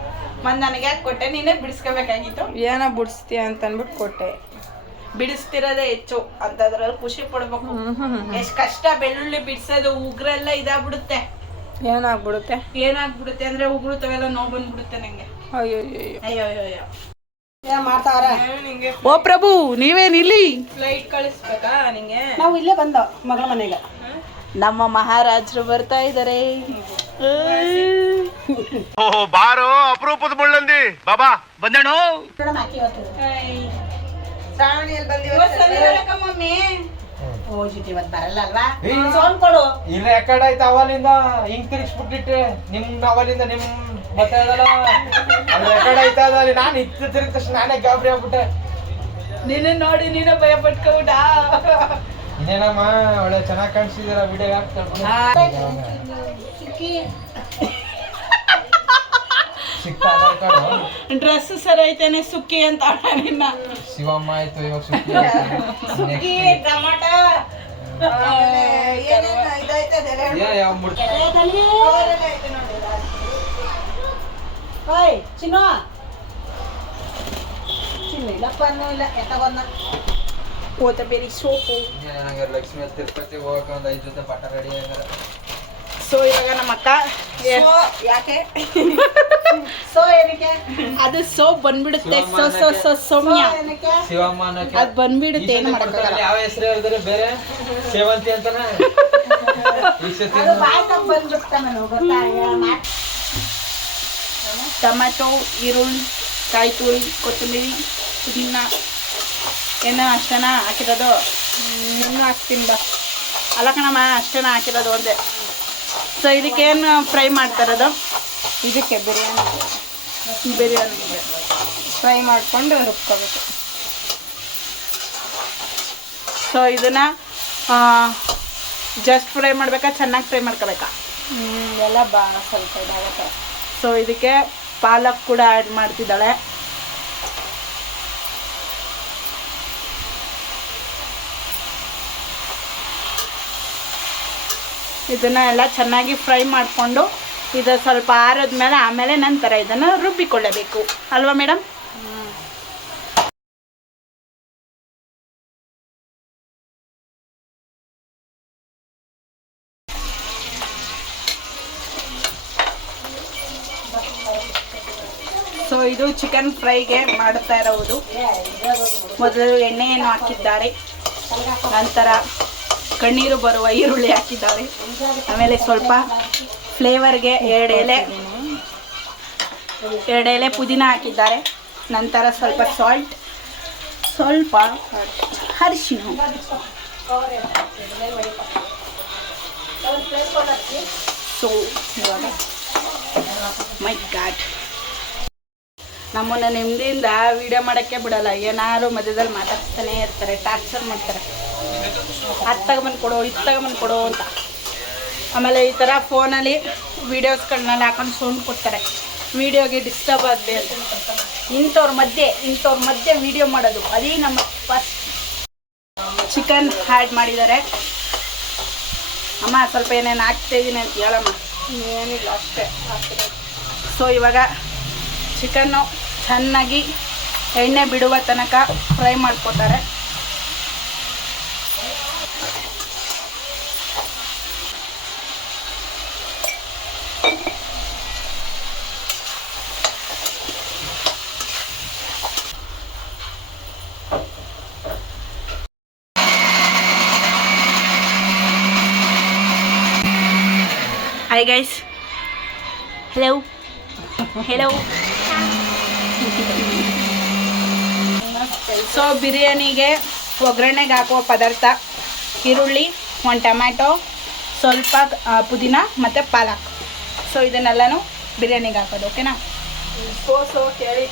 ಮತ್ತು ನನಗೆ ಯಾಕೆ ಕೊಟ್ಟೆ? ನೀನೇ ಬಿಡಿಸ್ಕೋಬೇಕಾಗಿತ್ತು. ಏನೋ ಬಿಡಿಸ್ತೀಯ ಅಂತ ಅಂದ್ಬಿಟ್ಟು ಕೊಟ್ಟೆ. ಬಿಡಿಸ್ತಿರೋದೇ ಹೆಚ್ಚು ಅಂತದ್ರಲ್ಲಿ ಖುಷಿ ಪಡ್ಬೇಕು. ಎಷ್ಟು ಕಷ್ಟ ಬೆಳ್ಳುಳ್ಳಿ ಬಿಡಿಸೋದು. ಉಗ್ರೆಲ್ಲ ಇದಾಗ್ಬಿಡುತ್ತೆ. ಏನಾಗ್ಬಿಡುತ್ತೆ ಅಂದರೆ ಉಗುರುತ್ತವೆಲ್ಲ ನೋವು ಬಂದ್ಬಿಡುತ್ತೆ ನನಗೆ. ಅಯ್ಯೋ ಮಾಡ್ತಾವ್ರೆ ನಿಂಗೆ. ಓ ಪ್ರಭು, ನೀವೇನಿಲ್ಲಿ? ಫ್ಲೈಟ್ ಕಳಿಸ್ಬೇಕಾ ನಿಂಗೆ? ನಾವು ಇಲ್ಲೇ ಬಂದ ಮಗಳ ಮನೆಗೆ. ನಮ್ಮ ಮಹಾರಾಜರು ಬರ್ತಾ ಇದ್ದಾರೆ. ಬಾರೋ ಅಪರೂಪದ ಮುಳ್ಳಂದಿ ಬಾಬಾ ಬಂದೇಣು. ಶ್ರಾವಣಿಯಲ್ಲಿ ಬಂದಿವ. ಹೋಗಿಟ್ಟು ಇವತ್ತು ಬರಲ್ಲ ಅಲ್ವಾ ಏ, ಸೋನ್ ಕೊಡು ಇಲ್ಲ ಯಾಕಡೆ ಆಯ್ತು ಅವಲಿಂದ ಹಿಂಗ್ ತಿರ್ಗಿಸ್ಬಿಟ್ಟಿಟ್ಟೆ ಅವಲಿಂದ ನಿಮ್ ಮತ್ತೆ ಅದಲ್ಲ ಅದು ಯಾಕಡೆ ಆಯ್ತಾ ಅದಲ್ಲಿ ನಾನು ಇತ್ತು ತಿರುಗಿದ ತಕ್ಷಣ ನಾನೇ ಗಾಬರಿ ಆಗ್ಬಿಟ್ಟೆ. ನಿನ್ನ ನೋಡಿ ನೀನು ಭಯ ಪಟ್ಕೊಂಡ ಇನ್ನೇನಮ್ಮ ಒಳ್ಳೆ ಚೆನ್ನಾಗಿ ಕಾಣಿಸಿದೀರ ವಿಡಿಯೋ ಹಾಕ್ತಾರೆ ಸಿಕ್ತಾ ಆಧಾರ್ ಕಾರ್ಡು ಡ್ರೆಸ್ ಸರಿ ಐತೇನೆ ಸುಕ್ಕಿ ಅಂತ ನಿನ್ನ ಶಿವಮ್ಮ ಆಯ್ತು ಇವಾಗ ಸುಕ್ಕಿ ಸುಕ್ಕಿ ಟಮಾಟ ಯಾವ ಮುಡ್ಕ ಚಿನ್ನ ಇಲ್ಲಪ್ಪ ಇಲ್ಲ ಎತ್ತಗೊಂಡ ಕೊತ್ತಂಬರಿ ಸೋಪು. ನಂಗೆ ಲಕ್ಷ್ಮೀ ತಿರುಪತಿ ಹೋಗಕ್ಕೆ ಒಂದು 5 ಜೊತೆ ಬಟ್ಟ ರೆಡಿ ಆಗ್ಯಾರ. ಸೊ ಇವಾಗ ನಮ್ಮ ಅಕ್ಕ ಯಾಕೆ ಸೊ ಏನಕ್ಕೆ ಅದು ಸೋಪ್ ಬಂದ್ಬಿಡುತ್ತೆ ಸೌಮ್ಯ ಶಿವಮ್ಮ ಅನ್ನೋಕೆ ಅದು ಬಂದ್ಬಿಡುತ್ತೆ ಏನು ಮಾಡಕ್ಕಾಗಲ್ಲ. ಯಾವ ಹೆಸರು ಹೇಳಿದ್ರೆ ಬೇರೆ ಸೇವಂತಿ ಅಂತಾನ ಟೊಮ್ಯಾಟೊ ಈರುಳ್ಳಿ ಕಾಯಿ ತುರಿ ಕೊತ್ತಂಬರಿ ಪುದೀನ ಏನೋ ಅಷ್ಟೇನ ಹಾಕಿರೋದು ಇನ್ನೂ ಹಾಕ್ತೀನಿ ಬಾ ಅಲ್ಲ ಕಣಮ್ಮ ಅಷ್ಟೇನ ಹಾಕಿರೋದು ಒಂದೇ. ಸೊ ಇದಕ್ಕೇನು ಫ್ರೈ ಮಾಡ್ತಾರದು ಇದಕ್ಕೆ ಬಿರಿಯಾನಿಗೆ ಫ್ರೈ ಮಾಡ್ಕೊಂಡು ರುಬ್ಕೋಬೇಕು. ಸೊ ಇದನ್ನು ಜಸ್ಟ್ ಫ್ರೈ ಮಾಡಬೇಕಾ ಚೆನ್ನಾಗಿ ಫ್ರೈ ಮಾಡ್ಕೋಬೇಕಾ? ಎಲ್ಲ ಭಾಳ ಸ್ವಲ್ಪ ಇದಾಗುತ್ತೆ. ಸೊ ಇದಕ್ಕೆ ಪಾಲಕ್ ಕೂಡ ಆ್ಯಡ್ ಮಾಡ್ತಿದ್ದಾಳೆ. ಇದನ್ನು ಎಲ್ಲ ಚೆನ್ನಾಗಿ ಫ್ರೈ ಮಾಡಿಕೊಂಡು ಇದು ಸ್ವಲ್ಪ ಆರಿದ್ಮೇಲೆ ಆಮೇಲೆ ನಂತರ ಇದನ್ನು ರುಬ್ಬಿಕೊಳ್ಳಬೇಕು ಅಲ್ವಾ ಮೇಡಮ್? ಸೊ ಇದು ಚಿಕನ್ ಫ್ರೈಗೆ ಮಾಡುತ್ತಾ ಇರುವುದು. ಮೊದಲು ಎಣ್ಣೆಯನ್ನು ಹಾಕಿದ್ದಾರೆ, ನಂತರ ಕಣ್ಣೀರು ಬರುವ ಈರುಳ್ಳಿ ಹಾಕಿದ್ದಾರೆ, ಆಮೇಲೆ ಸ್ವಲ್ಪ ಫ್ಲೇವರ್ಗೆ 2 ಎಲೆ ಪುದೀನ ಹಾಕಿದ್ದಾರೆ, ನಂತರ ಸ್ವಲ್ಪ ಸಾಲ್ಟ್, ಸ್ವಲ್ಪ ಅರಿಶಿನ. ಸೊ ಇವಾಗ ಮೈ ಗಾಡ್ ನಮ್ಮನ್ನು ನೆಮ್ಮದಿಯಿಂದ ವಿಡಿಯೋ ಮಾಡೋಕ್ಕೆ ಬಿಡಲ್ಲ. ಏನಾದ್ರು ಮಧ್ಯದಲ್ಲಿ ಮಾತಾಡ್ತಾನೆ ಇರ್ತಾರೆ, ಟಾರ್ಚರ್ ಮಾಡ್ತಾರೆ. ಅದು ತಗೊಂಬಂದು ಕೊಡು, ಇದು ತಗೊಂಬಂದು ಕೊಡು ಅಂತ. ಆಮೇಲೆ ಈ ಥರ ಫೋನಲ್ಲಿ ವೀಡಿಯೋಸ್ಗಳನ್ನೆಲ್ಲ ಹಾಕೊಂಡು ಸೌಂಡ್ ಕೊಡ್ತಾರೆ, ವೀಡಿಯೋಗೆ ಡಿಸ್ಟರ್ಬ್ ಆಗಲಿ ಅಂತ. ಇಂಥವ್ರ ಮಧ್ಯೆ ವೀಡಿಯೋ ಮಾಡೋದು ಅದೇ ನಮ್ಮ ಫಸ್ಟ್. ಚಿಕನ್ ಆ್ಯಡ್ ಮಾಡಿದ್ದಾರೆ. ಅಮ್ಮ ಸ್ವಲ್ಪ ಏನೇನು ಹಾಕ್ತಾಯಿದ್ದೀನಿ ಅಂತ ಹೇಳಮ್ಮ. ಏನಿಲ್ಲ ಅಷ್ಟೇ ಹಾಕಿರೋದು. ಸೊ ಇವಾಗ ಚಿಕನ್ನು ಚೆನ್ನಾಗಿ ಎಣ್ಣೆ ಬಿಡುವ ತನಕ ಫ್ರೈ ಮಾಡ್ಕೊತಾರೆ. Hi guys. Hello. ಸೊ ಬಿರಿಯಾನಿಗೆ ಒಗ್ಗರಣೆಗೆ ಹಾಕುವ ಪದಾರ್ಥ ಈರುಳ್ಳಿ, 1 ಟೊಮ್ಯಾಟೊ, ಸ್ವಲ್ಪ ಪುದೀನ ಮತ್ತು ಪಾಲಕ್. ಸೊ ಇದನ್ನೆಲ್ಲನೂ ಬಿರಿಯಾನಿಗೆ ಹಾಕೋದು. ಓಕೆನಾ? ಕೇಳಿ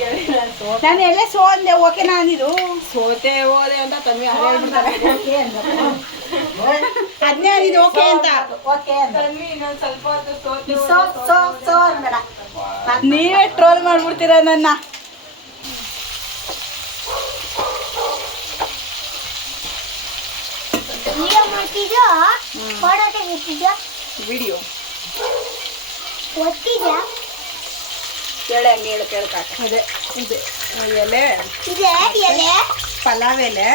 ನಾನು ಎಲ್ಲೇ ಸೋ ಅಂದೆ, ಓಕೆನಾ ಅಂದಿದ್ದು. ಸೋತೆ ಹೋದೆ ಅಂತ ತನ್ವಿ ಅದನ್ನೇ ಅಂದಿದ್ದು ಓಕೆ ಅಂತ. ತನ್ವಿ ಇನ್ನೊಂದು ಸ್ವಲ್ಪ ಹೊತ್ತು ನೀವೇ ಟ್ರೋಲ್ ಮಾಡ್ಬಿಡ್ತೀರ ನನ್ನ. ವಿಡಿಯೋ ಹೇಳಿ ಹಂಗೆ ಹೇಳು ಕೇಳ್ಕಾಕ. ಅದೇ ಇದೆ ಎಲೆ, ಪಲಾವ್ ಎಲೆ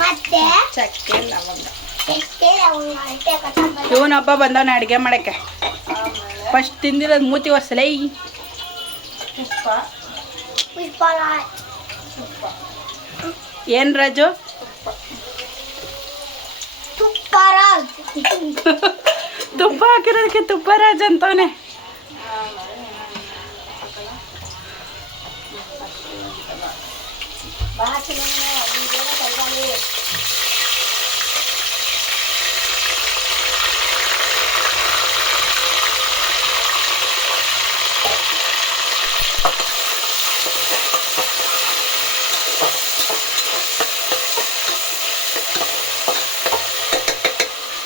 ಮತ್ತೆ ಚಕ್ಕೆ ಲವಂಗ. ಇವನೊಬ್ಬ ಬಂದವನ ಅಡುಗೆ ಮಾಡಕ್ಕೆ. ಫಸ್ಟ್ ತಿಂದಿರೋದು ಮೂತಿ ಒರ್ಸಲೇ. ಏನ್ ರಾಜು? ತುಪ್ಪ ಹಾಕಿರೋದಕ್ಕೆ ತುಪ್ಪ ರಾಜ್ ಅಂತವನೆ.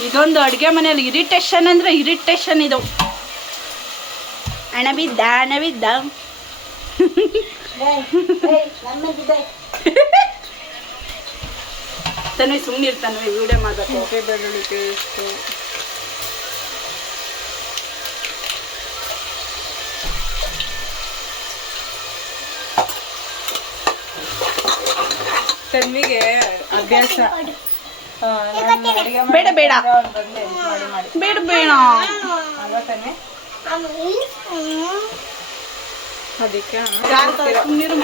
ಇದೊಂದು ಅಡುಗೆ ಮನೆಯಲ್ಲಿ ಇರಿಟೇಷನ್ ಅಂದರೆ ಇರಿಟೇಷನ್ ಇದು. ಹಣ ಬಿದ್ದ ತನ್ವಿ ಸುಮ್ಮನೆ ಇರ್ತಾನೆ ವಿಡಿಯೋ ಮಾಡಬೇಕು. ಬೆಳ್ಳುಳ್ಳಿ ಪೇಸ್ಟು, ತನ್ವಿಗೆ ಅಭ್ಯಾಸ ಬೇಡ ಬೇಡ ಮಾಡಿ ಬೇಡ ಬೇಡ ಅಲ್ವಾ ತನ್ವಿ? ಅದಕ್ಕೆ ಸುಮ್ಮನಿರು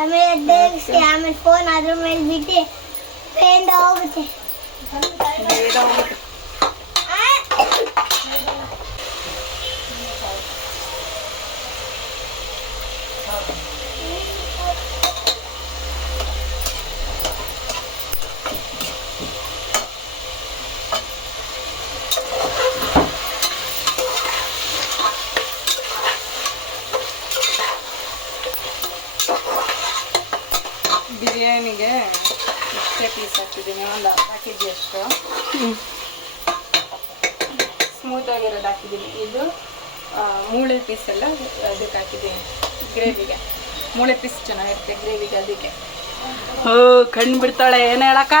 ಆಮೇಲೆ ಫೋನ್ ಅದ್ರ ಮೇಲೆ ಬಿಟ್ಟು ಪೇಂಡ ಹೋಗುತ್ತೆ. ಬಿರಿಯಾನಿಗೆ ಇಷ್ಟೇ ಪೀಸ್ ಹಾಕಿದ್ದೀನಿ, ಒಂದು ಅರ್ಧ kg ಅಷ್ಟು. ಸ್ಮೂತ್ ಆಗಿರೋದು ಹಾಕಿದ್ದೀನಿ. ಇದು ಮೂಳೆ ಪೀಸ್ ಎಲ್ಲ ಅದಕ್ಕೆ ಹಾಕಿದ್ದೀನಿ ಗ್ರೇವಿಗೆ. ಮೂಳೆ ಪೀಸ್ ಚೆನ್ನಾಗಿರುತ್ತೆ ಗ್ರೇವಿಗೆ, ಅದಕ್ಕೆ. ಓ ಕಣ್ಣು ಬಿಡ್ತಾಳೆ ಏನು ಹೇಳಕ್ಕ.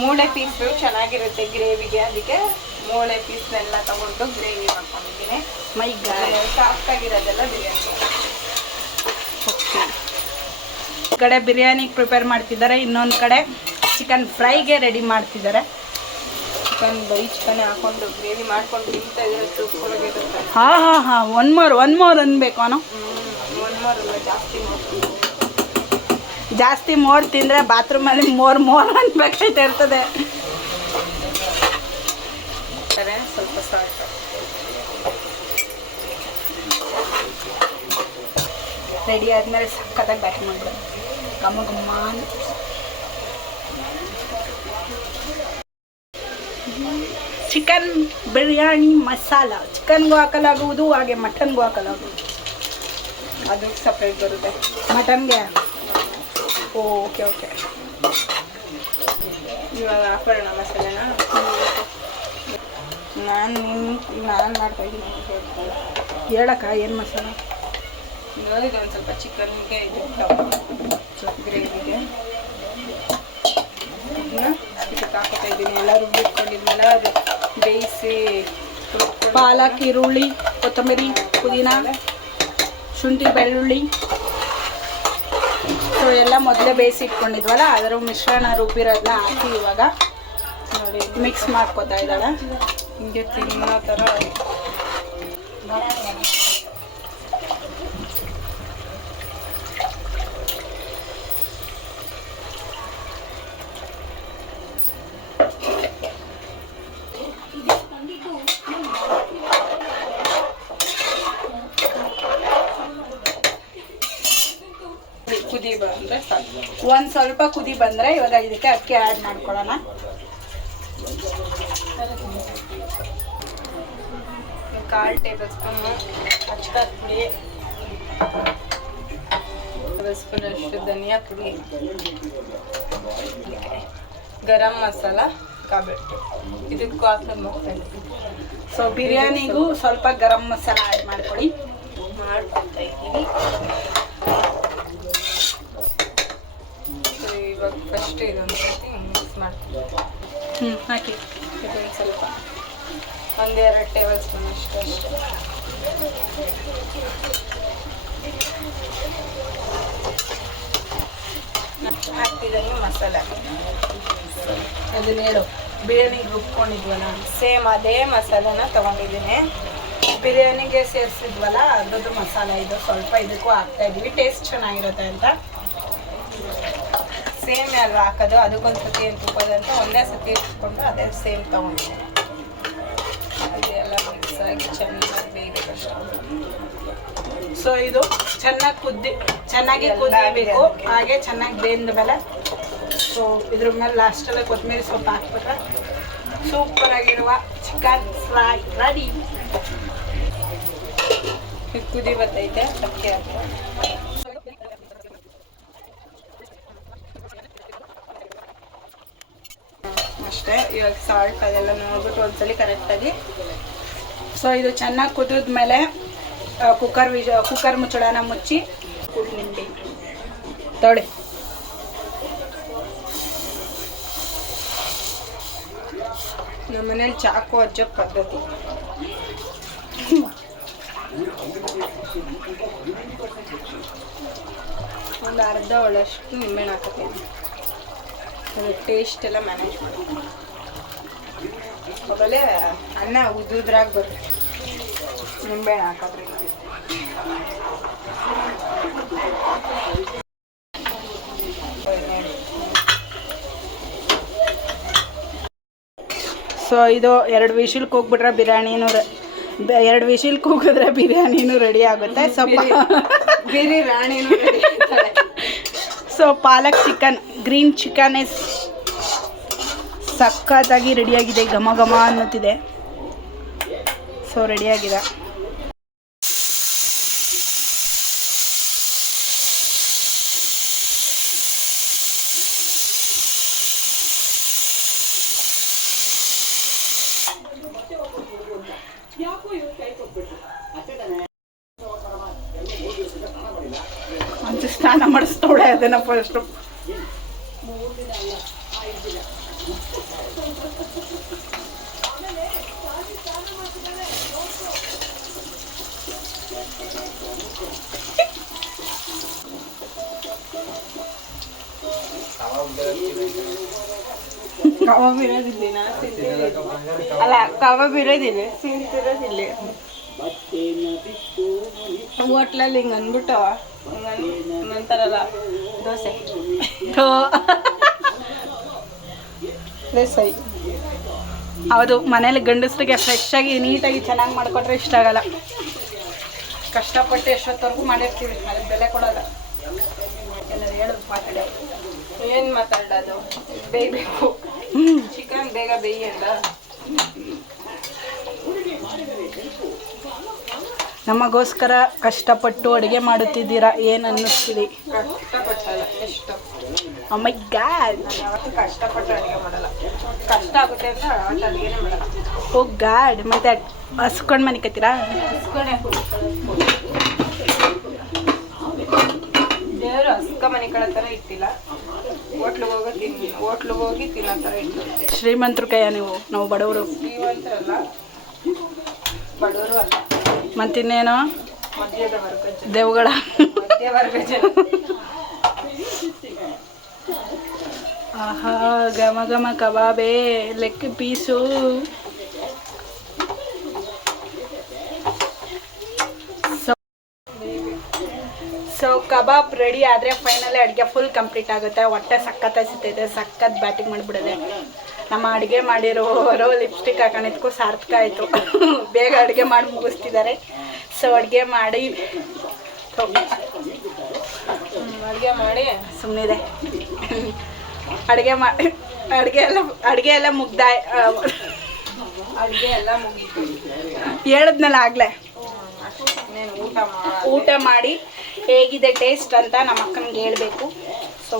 ಮೂಳೆ ಪೀಸು ಚೆನ್ನಾಗಿರುತ್ತೆ ಗ್ರೇವಿಗೆ, ಅದಕ್ಕೆ ಮೂಳೆ ಪೀಸ್ನೆಲ್ಲ ತಗೊಂಡು ಗ್ರೇವಿ ಮಾಡ್ಕೊಂಡಿದ್ದೀನಿ. ಮೈ ಗಾಡ್. ಸಾಫ್ಟ್ ಆಗಿರೋದೆಲ್ಲ ಬಿರಿಯಾನಿ. ಈ ಕಡೆ ಬಿರಿಯಾನಿಗೆ ಪ್ರಿಪೇರ್ ಮಾಡ್ತಿದ್ದಾರೆ, ಇನ್ನೊಂದು ಕಡೆ ಚಿಕನ್ ಫ್ರೈಗೆ ರೆಡಿ ಮಾಡ್ತಿದ್ದಾರೆ. ಚಿಕನ್ ಹಾಕೊಂಡು ಗ್ರೇವಿ ಮಾಡ್ಕೊಂಡು ತಿಂತಾ ಇದ್ರೆ ಸೂಪರ್ ಆಗಿರುತ್ತೆ. ಹಾಂ ಒನ್ ಮೋರ್ ಅನ್ಬೇಕು ಅವನು. ಜಾಸ್ತಿ ಮೋರ್ ತಿಂದರೆ ಬಾತ್ರೂಮಲ್ಲಿ ಮೋರ್ ಅನ್ಬೇಕಾಯ್ತಾ ಇರ್ತದೆ. ಸ್ವಲ್ಪ ಸಾಲ್ಟ್, ರೆಡಿ ಆದಮೇಲೆ ಸಕ್ಕತ್ತಾಗಿ ಬ್ಯಾಕ್ ಮಾಡಿದ್ರು ಘಮ ಘಮ ಅಂತ. ಚಿಕನ್ ಬಿರಿಯಾನಿ ಮಸಾಲ ಚಿಕನ್ಗೂ ಹಾಕಲಾಗುವುದು, ಹಾಗೆ ಮಟನ್ಗೂ ಹಾಕಲಾಗುವುದು. ಅದಕ್ಕೆ ಸಪ್ರೇಟ್ ಬರುತ್ತೆ. ಮಟನ್ಗೆ ಓಕೆ ಇವಾಗ ಹಾಕೋಣ ಮಸಾಲೆನ. ನಾನು ಮಾಡ್ತಾಯಿದ್ದೀನಿ ಹೇಳಕ್ಕ ಏನು ಮಸಾಲ. ಇದೊಂದು ಸ್ವಲ್ಪ ಚಿಕನ್ಗೆ ಇದು ಗ್ರೇವಿಗೆ ಇದಕ್ಕೆ ಹಾಕೋತಾ ಇದ್ದೀನಿ. ಎಲ್ಲ ರುಬ್ಬಿಟ್ಕೊಂಡಿದ್ಮೇಲೆ ಅದು ಬೇಯಿಸಿ ಪಾಲಕ್, ಈರುಳ್ಳಿ, ಕೊತ್ತಂಬರಿ, ಪುದೀನ, ಶುಂಠಿ, ಬೆಳ್ಳುಳ್ಳಿ ಸೊ ಎಲ್ಲ ಮೊದಲೇ ಬೇಯಿಸಿ ಇಟ್ಕೊಂಡಿದ್ವಲ್ಲ ಅದರ ಮಿಶ್ರಣ ರುಬ್ಬಿರೋದನ್ನ ಹಾಕಿ ಇವಾಗ ನೋಡಿ ಮಿಕ್ಸ್ ಮಾಡ್ಕೊತಾ ಇದ್ದಾಳೆ. ಹಿಂಗೆ ತಿನ್ನೋ ಥರ. ಕುದಿ ಬಂದರೆ ಸಾಕು. ಒಂದು ಸ್ವಲ್ಪ ಕುದಿ ಬಂದರೆ ಇವಾಗ ಇದಕ್ಕೆ ಅಕ್ಕಿ ಆ್ಯಡ್ ಮಾಡ್ಕೊಳ್ಳೋಣ. ಕಾಲು ಟೇಬಲ್ ಸ್ಪೂನು ಅಚ್ಕಾರದ ಪುಡಿ, ಟೇಬಲ್ ಸ್ಪೂನ್ ಅಷ್ಟು ಧನಿಯಾ ಪುಡಿ, ಗರಂ ಮಸಾಲ ಕಾಬಿಟ್ಟು ಇದಕ್ಕೂ ಹಾಕೊಂಡು ಮಾಡ್ತಾ ಇದ್ದೀನಿ. ಸೊ ಬಿರಿಯಾನಿಗೂ ಸ್ವಲ್ಪ ಗರಂ ಮಸಾಲ ಆ್ಯಡ್ ಮಾಡ್ಕೊಳ್ಳಿ. ಮಾಡ್ಕೊತಾ ಇದ್ದೀನಿ. ಇವಾಗ ಫಸ್ಟ್ ಇದೊಂದು ಸರ್ತಿ ಮಿಕ್ಸ್ ಮಾಡ್ತೀನಿ. ಹಾಕಿ ಇದೊಂದು ಸ್ವಲ್ಪ ಒಂದೆರಡು ಟೇಬಲ್ ಸ್ಪೂನ್ ಅಷ್ಟು ಹಾಕ್ತಿದ್ದೀನಿ ಮಸಾಲೆ. ಅದನ್ನ ಹೇಳು, ಬಿರಿಯಾನಿಗೆ ರುಬ್ಕೊಂಡಿದ್ವಲ್ಲ ಸೇಮ್ ಅದೇ ಮಸಾಲೆನ ತೊಗೊಂಡಿದ್ದೀನಿ. ಬಿರಿಯಾನಿಗೆ ಸೇರಿಸಿದ್ವಲ್ಲ ಅದ್ರದ್ದು ಮಸಾಲ ಇದು ಸ್ವಲ್ಪ ಇದಕ್ಕೂ ಹಾಕ್ತಾ ಇದೀವಿ, ಟೇಸ್ಟ್ ಚೆನ್ನಾಗಿರುತ್ತೆ ಅಂತ. ಸೇಮ್ ಅಲ್ವಾ ಹಾಕೋದು, ಅದಕ್ಕೊಂದು ಸತಿ ಏನು ತುಪ್ಪದಂತ ಒಂದೇ ಸತಿ ಇಟ್ಕೊಂಡು ಅದೇ ಸೇಮ್ ತೊಗೊಂಡಿದ್ದೀನಿ. ಅದೆಲ್ಲ ಮಿಕ್ಸ್ ಆಗಿ ಚೆನ್ನಾಗಿ ಬೇಯಬೇಕಷ್ಟು. ಸೊ ಇದು ಚೆನ್ನಾಗಿ ಚೆನ್ನಾಗಿ ಕುದಿಬೇಕು, ಹಾಗೆ ಚೆನ್ನಾಗಿ ಬೆಂದ ಮೇಲೆ ಸೊ ಇದ್ರ ಮೇಲೆ ಲಾಸ್ಟಲ್ಲೇ ಕೊತ್ತಂಬರಿ ಸೊಪ್ಪು ಹಾಕ್ಬಿಟ್ರೆ ಸೂಪರಾಗಿರುವ ಚಿಕನ್ ಫ್ರೈ ರೆಡಿ. ಕುದಿ ಬರ್ತೈತೆ ಅಕ್ಕಿ ಹಾಕಿ. ಅಷ್ಟೇ. ಇವಾಗ ಸಾಲ್ಟ್ ಅದೆಲ್ಲ ನೋಡ್ಬಿಟ್ಟು ಒಂದ್ಸಲಿ ಕರೆಕ್ಟಾಗಿ. ಸೊ ಇದು ಚೆನ್ನಾಗಿ ಕುದಿದ್ಮೇಲೆ ಕುಕ್ಕರ್ ಮುಚ್ಚಳನ ಮುಚ್ಚಿ ಕುಡಿ ನಿಂಬೆ ತೊಳೆ. ನಮ್ಮ ಮನೇಲಿ ಚಾಕು ಹಚ್ಚೋ ಪದ್ಧತಿ. ಒಂದು ಅರ್ಧ ಒಳಷ್ಟು ನಿಂಬೆಹಣ್ಣು ಹಾಕೋತೀನಿ. ಅದು ಟೇಸ್ಟ್ ಎಲ್ಲ ಮ್ಯಾನೇಜ್ ಮಾಡಿ. ಆಮೇಲೆ ಅನ್ನ ಉದ್ರಾಗಿ ಬರುತ್ತೆ ನಿಂಬೆಹಣ್ಣು ಹಾಕೋದ್ರಿಂದ. ಸೊ ಇದು 2 ವಿಶಿಲ್ ಕೂಗ್ಬಿಟ್ರೆ ಬಿರಿಯಾನಿನೂ 2 ವಿಶಿಲ್ ಕೂಗಿದ್ರೆ ಬಿರಿಯಾನಿನೂ ರೆಡಿ ಆಗುತ್ತೆ. ಸೊ ಬೇರೆ ರಾಣಿನೂ ರೆಡಿ ಆಗ್ತಾರೆ. So palak chicken, green chicken is ಸಖತ್ತಾಗಿ ರೆಡಿಯಾಗಿದೆ. ಘಮ ಘಮ ಅನ್ನುತ್ತಿದೆ. ಸೊ ರೆಡಿಯಾಗಿದೆ. ಅಂತ ಸ್ನಾನ ಮಾಡಿಸ್ತೋಳೆ ಅದನ್ನ ಫಸ್ಟ್. ಕಬಾಬ್ ಇರೋದಿಲ್ಲ, ಅಲ್ಲ ಕಬಾಬ್ ಇರೋದಿಲ್ಲ, ತಿಂತಿರೋದಿಲ್ಲ. ಹೋಟ್ಲಲ್ಲಿ ಹಿಂಗೆ ಅಂದ್ಬಿಟ್ಟು ಅಂತಾರಲ್ಲ ದೋಸೆ ಸೈ. ಹೌದು, ಮನೇಲಿ ಗಂಡಸರಿಗೆ ಫ್ರೆಶ್ ಆಗಿ ನೀಟಾಗಿ ಚೆನ್ನಾಗಿ ಮಾಡಿಕೊಟ್ರೆ ಇಷ್ಟ ಆಗಲ್ಲ. ಕಷ್ಟಪಟ್ಟು ಎಷ್ಟೊತ್ತವರೆಗೂ ಮಾಡಿರ್ತೀವಿ, ಅದಕ್ಕೆ ಬೆಲೆ ಕೊಡೋಲ್ಲ. ಎಲ್ಲರೂ ಹೇಳೋದು ಮಾತಾಡೋ ಏನು ಮಾತಾಡೋದು, ಬೇಯಬೇಕು. ಚಿಕನ್ ಬೇಗ ಬೇಯಲ್ಲ. ನಮಗೋಸ್ಕರ ಕಷ್ಟಪಟ್ಟು ಅಡುಗೆ ಮಾಡುತ್ತಿದ್ದೀರಾ, ಏನು ಅನ್ನಿಸ್ತಿದೆ? ಕಷ್ಟಪಟ್ಟಲ್ಲ, ಎಷ್ಟು ಓ ಮೈ ಗಾಡ್. ನಾನು ಯಾವತ್ತೂ ಕಷ್ಟಪಟ್ಟು ಅಡುಗೆ ಮಾಡಲ್ಲ. ಕಷ್ಟ ಆಗುತ್ತೆ ಅಂತ ಯಾವತ್ತು ಅಡುಗೆನೇ ಮಾಡಲ್ಲ. ಓ ಗಾಡ್. ಮತ್ತೆ ಹಸ್ಕೊಂಡು ಮನಿಕತ್ತೀರಾ? ಹಸ್ಕೊಂಡೆ ದೇವರು ಹಸ್ಕ ಮನೆ ಕಡೆ ಥರ ಇಟ್ಟಿಲ್ಲ. ಹೋಟ್ಲಿಗೆ ಹೋಗಿ ತಿನ್ನೋ ಥರ ಇಟ್ಟು. ಶ್ರೀಮಂತರು ಕೈಯ ನೀವು, ನಾವು ಬಡವರು. ಶ್ರೀಮಂತರಲ್ಲ, ಬಡವರು ಅಲ್ಲ, ಮತ್ತಿನ್ನೇನು ಮಧ್ಯದ ವರ್ಗ ಜನ. ದೇವುಗಳ ಮಧ್ಯವರ್ಗ ಜನ. ಆಹಾ, ಘಮ ಘಮ ಕಬಾಬೇ, leg piece. So kebab ready ಆದರೆ ಫೈನಲಿ ಅಡುಗೆ ಫುಲ್ ಕಂಪ್ಲೀಟ್ ಆಗುತ್ತೆ. ಹೊಟ್ಟೆ ಸಖತ್ ಹಸಿತೈತೆ, ಸಖತ್ ಬ್ಯಾಟಿಂಗ್ ಮಾಡಿಬಿಡೋದೆ. ನಮ್ಮ ಅಡುಗೆ ಮಾಡಿರೋರು ಲಿಪ್ಸ್ಟಿಕ್ ಹಾಕೊಂಡಿದ್ದಕ್ಕೂ ಸಾರ್ಥಕ ಆಯಿತು. ಬೇಗ ಅಡುಗೆ ಮಾಡಿ ಮುಗಿಸ್ತಿದ್ದಾರೆ. ಸೊ ಅಡುಗೆ ಮಾಡಿ ಅಡುಗೆ ಮಾಡಿ ಸುಮ್ಮನಿದೆ. ಅಡುಗೆ ಎಲ್ಲ ಮುಗ್ದ. ಅಡುಗೆ ಎಲ್ಲ ಮುಗೀತು. ಹೇಳಿದ್ನಲ್ಲ ಆಗಲೇ. ಇನ್ನೇನು ಊಟ ಮಾಡಿ ಹೇಗಿದೆ ಟೇಸ್ಟ್ ಅಂತ ನಮ್ಮ ಅಕ್ಕನಿಗೆ ಹೇಳಬೇಕು. ಸೊ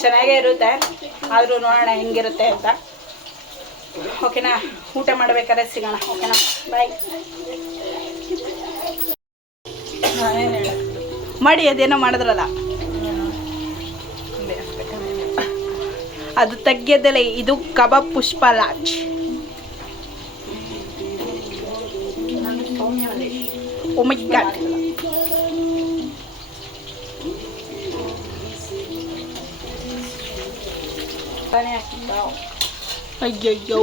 ಚೆನ್ನಾಗೇ ಇರುತ್ತೆ, ಆದರೂ ನೋಡೋಣ ಹೆಂಗಿರುತ್ತೆ ಅಂತ. ಓಕೆನಾ? ಊಟ ಮಾಡಬೇಕಾದ್ರೆ ಸಿಗೋಣ. ಓಕೆನಾ? ಬಾಯ್. ಮಾಡಿ ಅದೇನೋ ಮಾಡಿದ್ರಲ್ಲ ಅದು ತೆಗ್ಯದಲ್ಲ. ಇದು ಕಬಾಬ್ ಪುಷ್ಪ ಲಾಚ್. O my god. ಅಯ್ಯಯ್ಯೋ,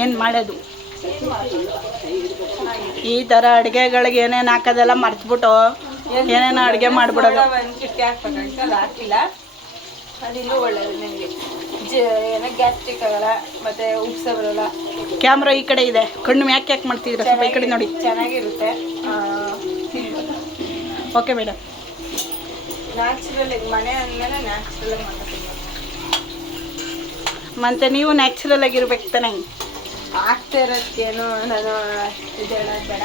ಏನು ಮಾಡೋದು? ಈ ಥರ ಅಡುಗೆಗಳಿಗೆ ಏನೇನು ಹಾಕೋದೆಲ್ಲ ಮರ್ತ್ಬಿಟ್ಟು ಏನೇನೋ ಅಡುಗೆ ಮಾಡಿಬಿಡೋದು. ಒಂದು ಚಿಟ್ಟಿ ಹಾಕ್ಬೇಕಂತ ಅದು ಹಾಕಿಲ್ಲ. ಅದಿನ್ನೂ ಒಳ್ಳೆಯದು ನಿಮಗೆ. ಏನೋ ಗ್ಯಾಸ್ಟ್ರಿಕ್ ಆಗಲ್ಲ, ಮತ್ತು ಉಪ್ಸ ಬರೋಲ್ಲ. ಕ್ಯಾಮ್ರಾ ಈ ಕಡೆ ಇದೆ, ಕಣ್ಣು ಯಾಕೆ ಮಾಡ್ತಿದ್ದೀರಾ? ಸ್ವಲ್ಪ ಈ ಕಡೆ ನೋಡಿ. ಚೆನ್ನಾಗಿರುತ್ತೆ. Okay madam. ನ್ಯಾಚುರಲ್, ಮನೆ ಅಂದಮೇಲೆ ನ್ಯಾಚುರಲ್ ಮಾಡ್ತೀನಿ. ಮತ್ತೆ ನೀವು ನ್ಯಾಚುರಲ್ ಆಗಿರ್ಬೇಕು ತಾನೆ. ಆಗ್ತಾ ಇರೋದೇನು ನಾನು ಇದು ಹೇಳೋದು ಬೇಡ.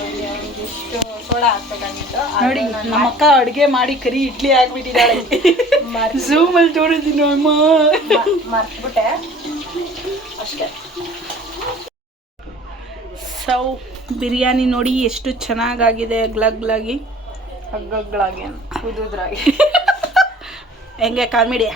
ಒಂದಿಷ್ಟು ಸೋಡಾ ಹಾಕ್ಬೇಕಾಗಿತ್ತು. ನೋಡಿ ನಮ್ಮ ಅಕ್ಕ ಅಡುಗೆ ಮಾಡಿ ಕರಿ ಇಡ್ಲಿ ಹಾಕ್ಬಿಟ್ಟಿದ್ದಾಳೆ. ಝೂಮಲ್ಲಿ ತೋರಿದ್ದೀನಿ ಅಮ್ಮ. ಮರ್ತ್ಬಿಟ್ಟೆ ಅಷ್ಟೇ. ಸೊ ಬಿರಿಯಾನಿ ನೋಡಿ ಎಷ್ಟು ಚೆನ್ನಾಗಾಗಿದೆ, ಗ್ಲಗ್ಲಾಗಿ ಹಗ್ಗಗಳಾಗಿ ಉದುದ್ರಾಗಿ. ಹೆಂಗೆ comedy.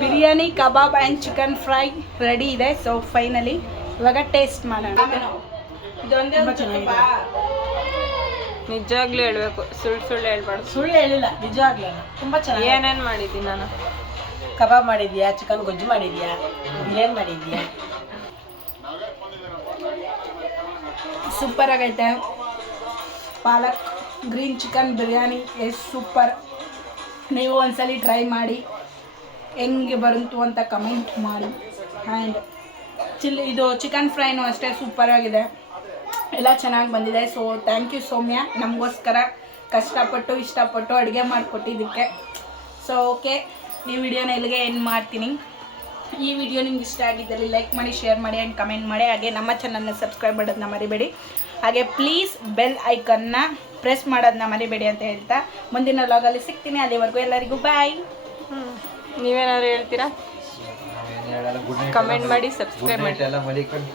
Biryani, kebab and chicken fry ready ಇದೆ. ಸೊ ಫೈನಲಿ ಇವಾಗ ಟೇಸ್ಟ್ ಮಾಡೋಣ. ಇದೊಂದೇ ನಿಜವಾಗ್ಲೂ ಹೇಳ್ಬೇಕು, ಸುಳ್ಳು ಹೇಳ್ಬಾರ್ದು. ಸುಳ್ಳು ಹೇಳಿಲ್ಲ, ನಿಜ ಆಗ್ಲಿಲ್ಲ. ತುಂಬ ಚೆನ್ನಾಗಿ. ಏನೇನು ಮಾಡಿದ್ದೀನಿ ನಾನು? ಕಬಾಬ್ ಮಾಡಿದ್ಯಾ, ಚಿಕನ್ ಗೊಜ್ಜು ಮಾಡಿದ್ಯಾ, ಬಿರಿಯಾನಿ ಮಾಡಿದ್ಯಾ? ಸೂಪರ್ ಆಗೈತೆ. ಪಾಲಕ್ ಗ್ರೀನ್ ಚಿಕನ್ ಬಿರಿಯಾನಿ ಎಷ್ಟು ಸೂಪರ್. ನೀವು ಒಂದ್ಸಲಿ ಟ್ರೈ ಮಾಡಿ, ಹೆಂಗೆ ಬಂತು ಅಂತ ಕಮೆಂಟ್ ಮಾಡಿ. ಆ್ಯಂಡ್ ಇದು ಚಿಕನ್ ಫ್ರೈನೂ ಅಷ್ಟೇ ಸೂಪರ್ ಆಗಿದೆ, ಎಲ್ಲ ಚೆನ್ನಾಗಿ ಬಂದಿದೆ. ಸೊ ಥ್ಯಾಂಕ್ ಯು ಸೌಮ್ಯ, ನಮಗೋಸ್ಕರ ಕಷ್ಟಪಟ್ಟು ಇಷ್ಟಪಟ್ಟು ಅಡುಗೆ ಮಾಡಿಕೊಟ್ಟಿದ್ದಕ್ಕೆ. ಸೊ ಓಕೆ, ಈ ವಿಡಿಯೋನ ಇಲ್ಲಿಗೆ ಎಂಡ್ ಮಾಡ್ತೀನಿ. ಈ ವಿಡಿಯೋ ನಿಮ್ಗೆ ಇಷ್ಟ ಆಗಿದ್ದಲ್ಲಿ ಲೈಕ್ ಮಾಡಿ, ಶೇರ್ ಮಾಡಿ ಆ್ಯಂಡ್ ಕಮೆಂಟ್ ಮಾಡಿ. ಹಾಗೆ ನಮ್ಮ ಚಾನಲ್ನ ಸಬ್ಸ್ಕ್ರೈಬ್ ಮಾಡೋದನ್ನ ಮರಿಬೇಡಿ. ಹಾಗೆ ಪ್ಲೀಸ್ ಬೆಲ್ ಐಕನ್ನ ಪ್ರೆಸ್ ಮಾಡೋದನ್ನ ಮರಿಬೇಡಿ ಅಂತ ಹೇಳ್ತಾ ಮುಂದಿನ ವ್ಲಾಗಲ್ಲಿ ಸಿಗ್ತೀನಿ. ಅಲ್ಲಿವರೆಗೂ ಎಲ್ಲರಿಗೂ ಬಾಯ್. ನೀವೇನಾದ್ರು ಹೇಳ್ತೀರಾ? ಕಮೆಂಟ್ ಮಾಡಿ, ಸಬ್ಸ್ಕ್ರೈಬ್ ಮಾಡಿ. ಎಲ್ಲ ಮಲಿಕೊಂಡು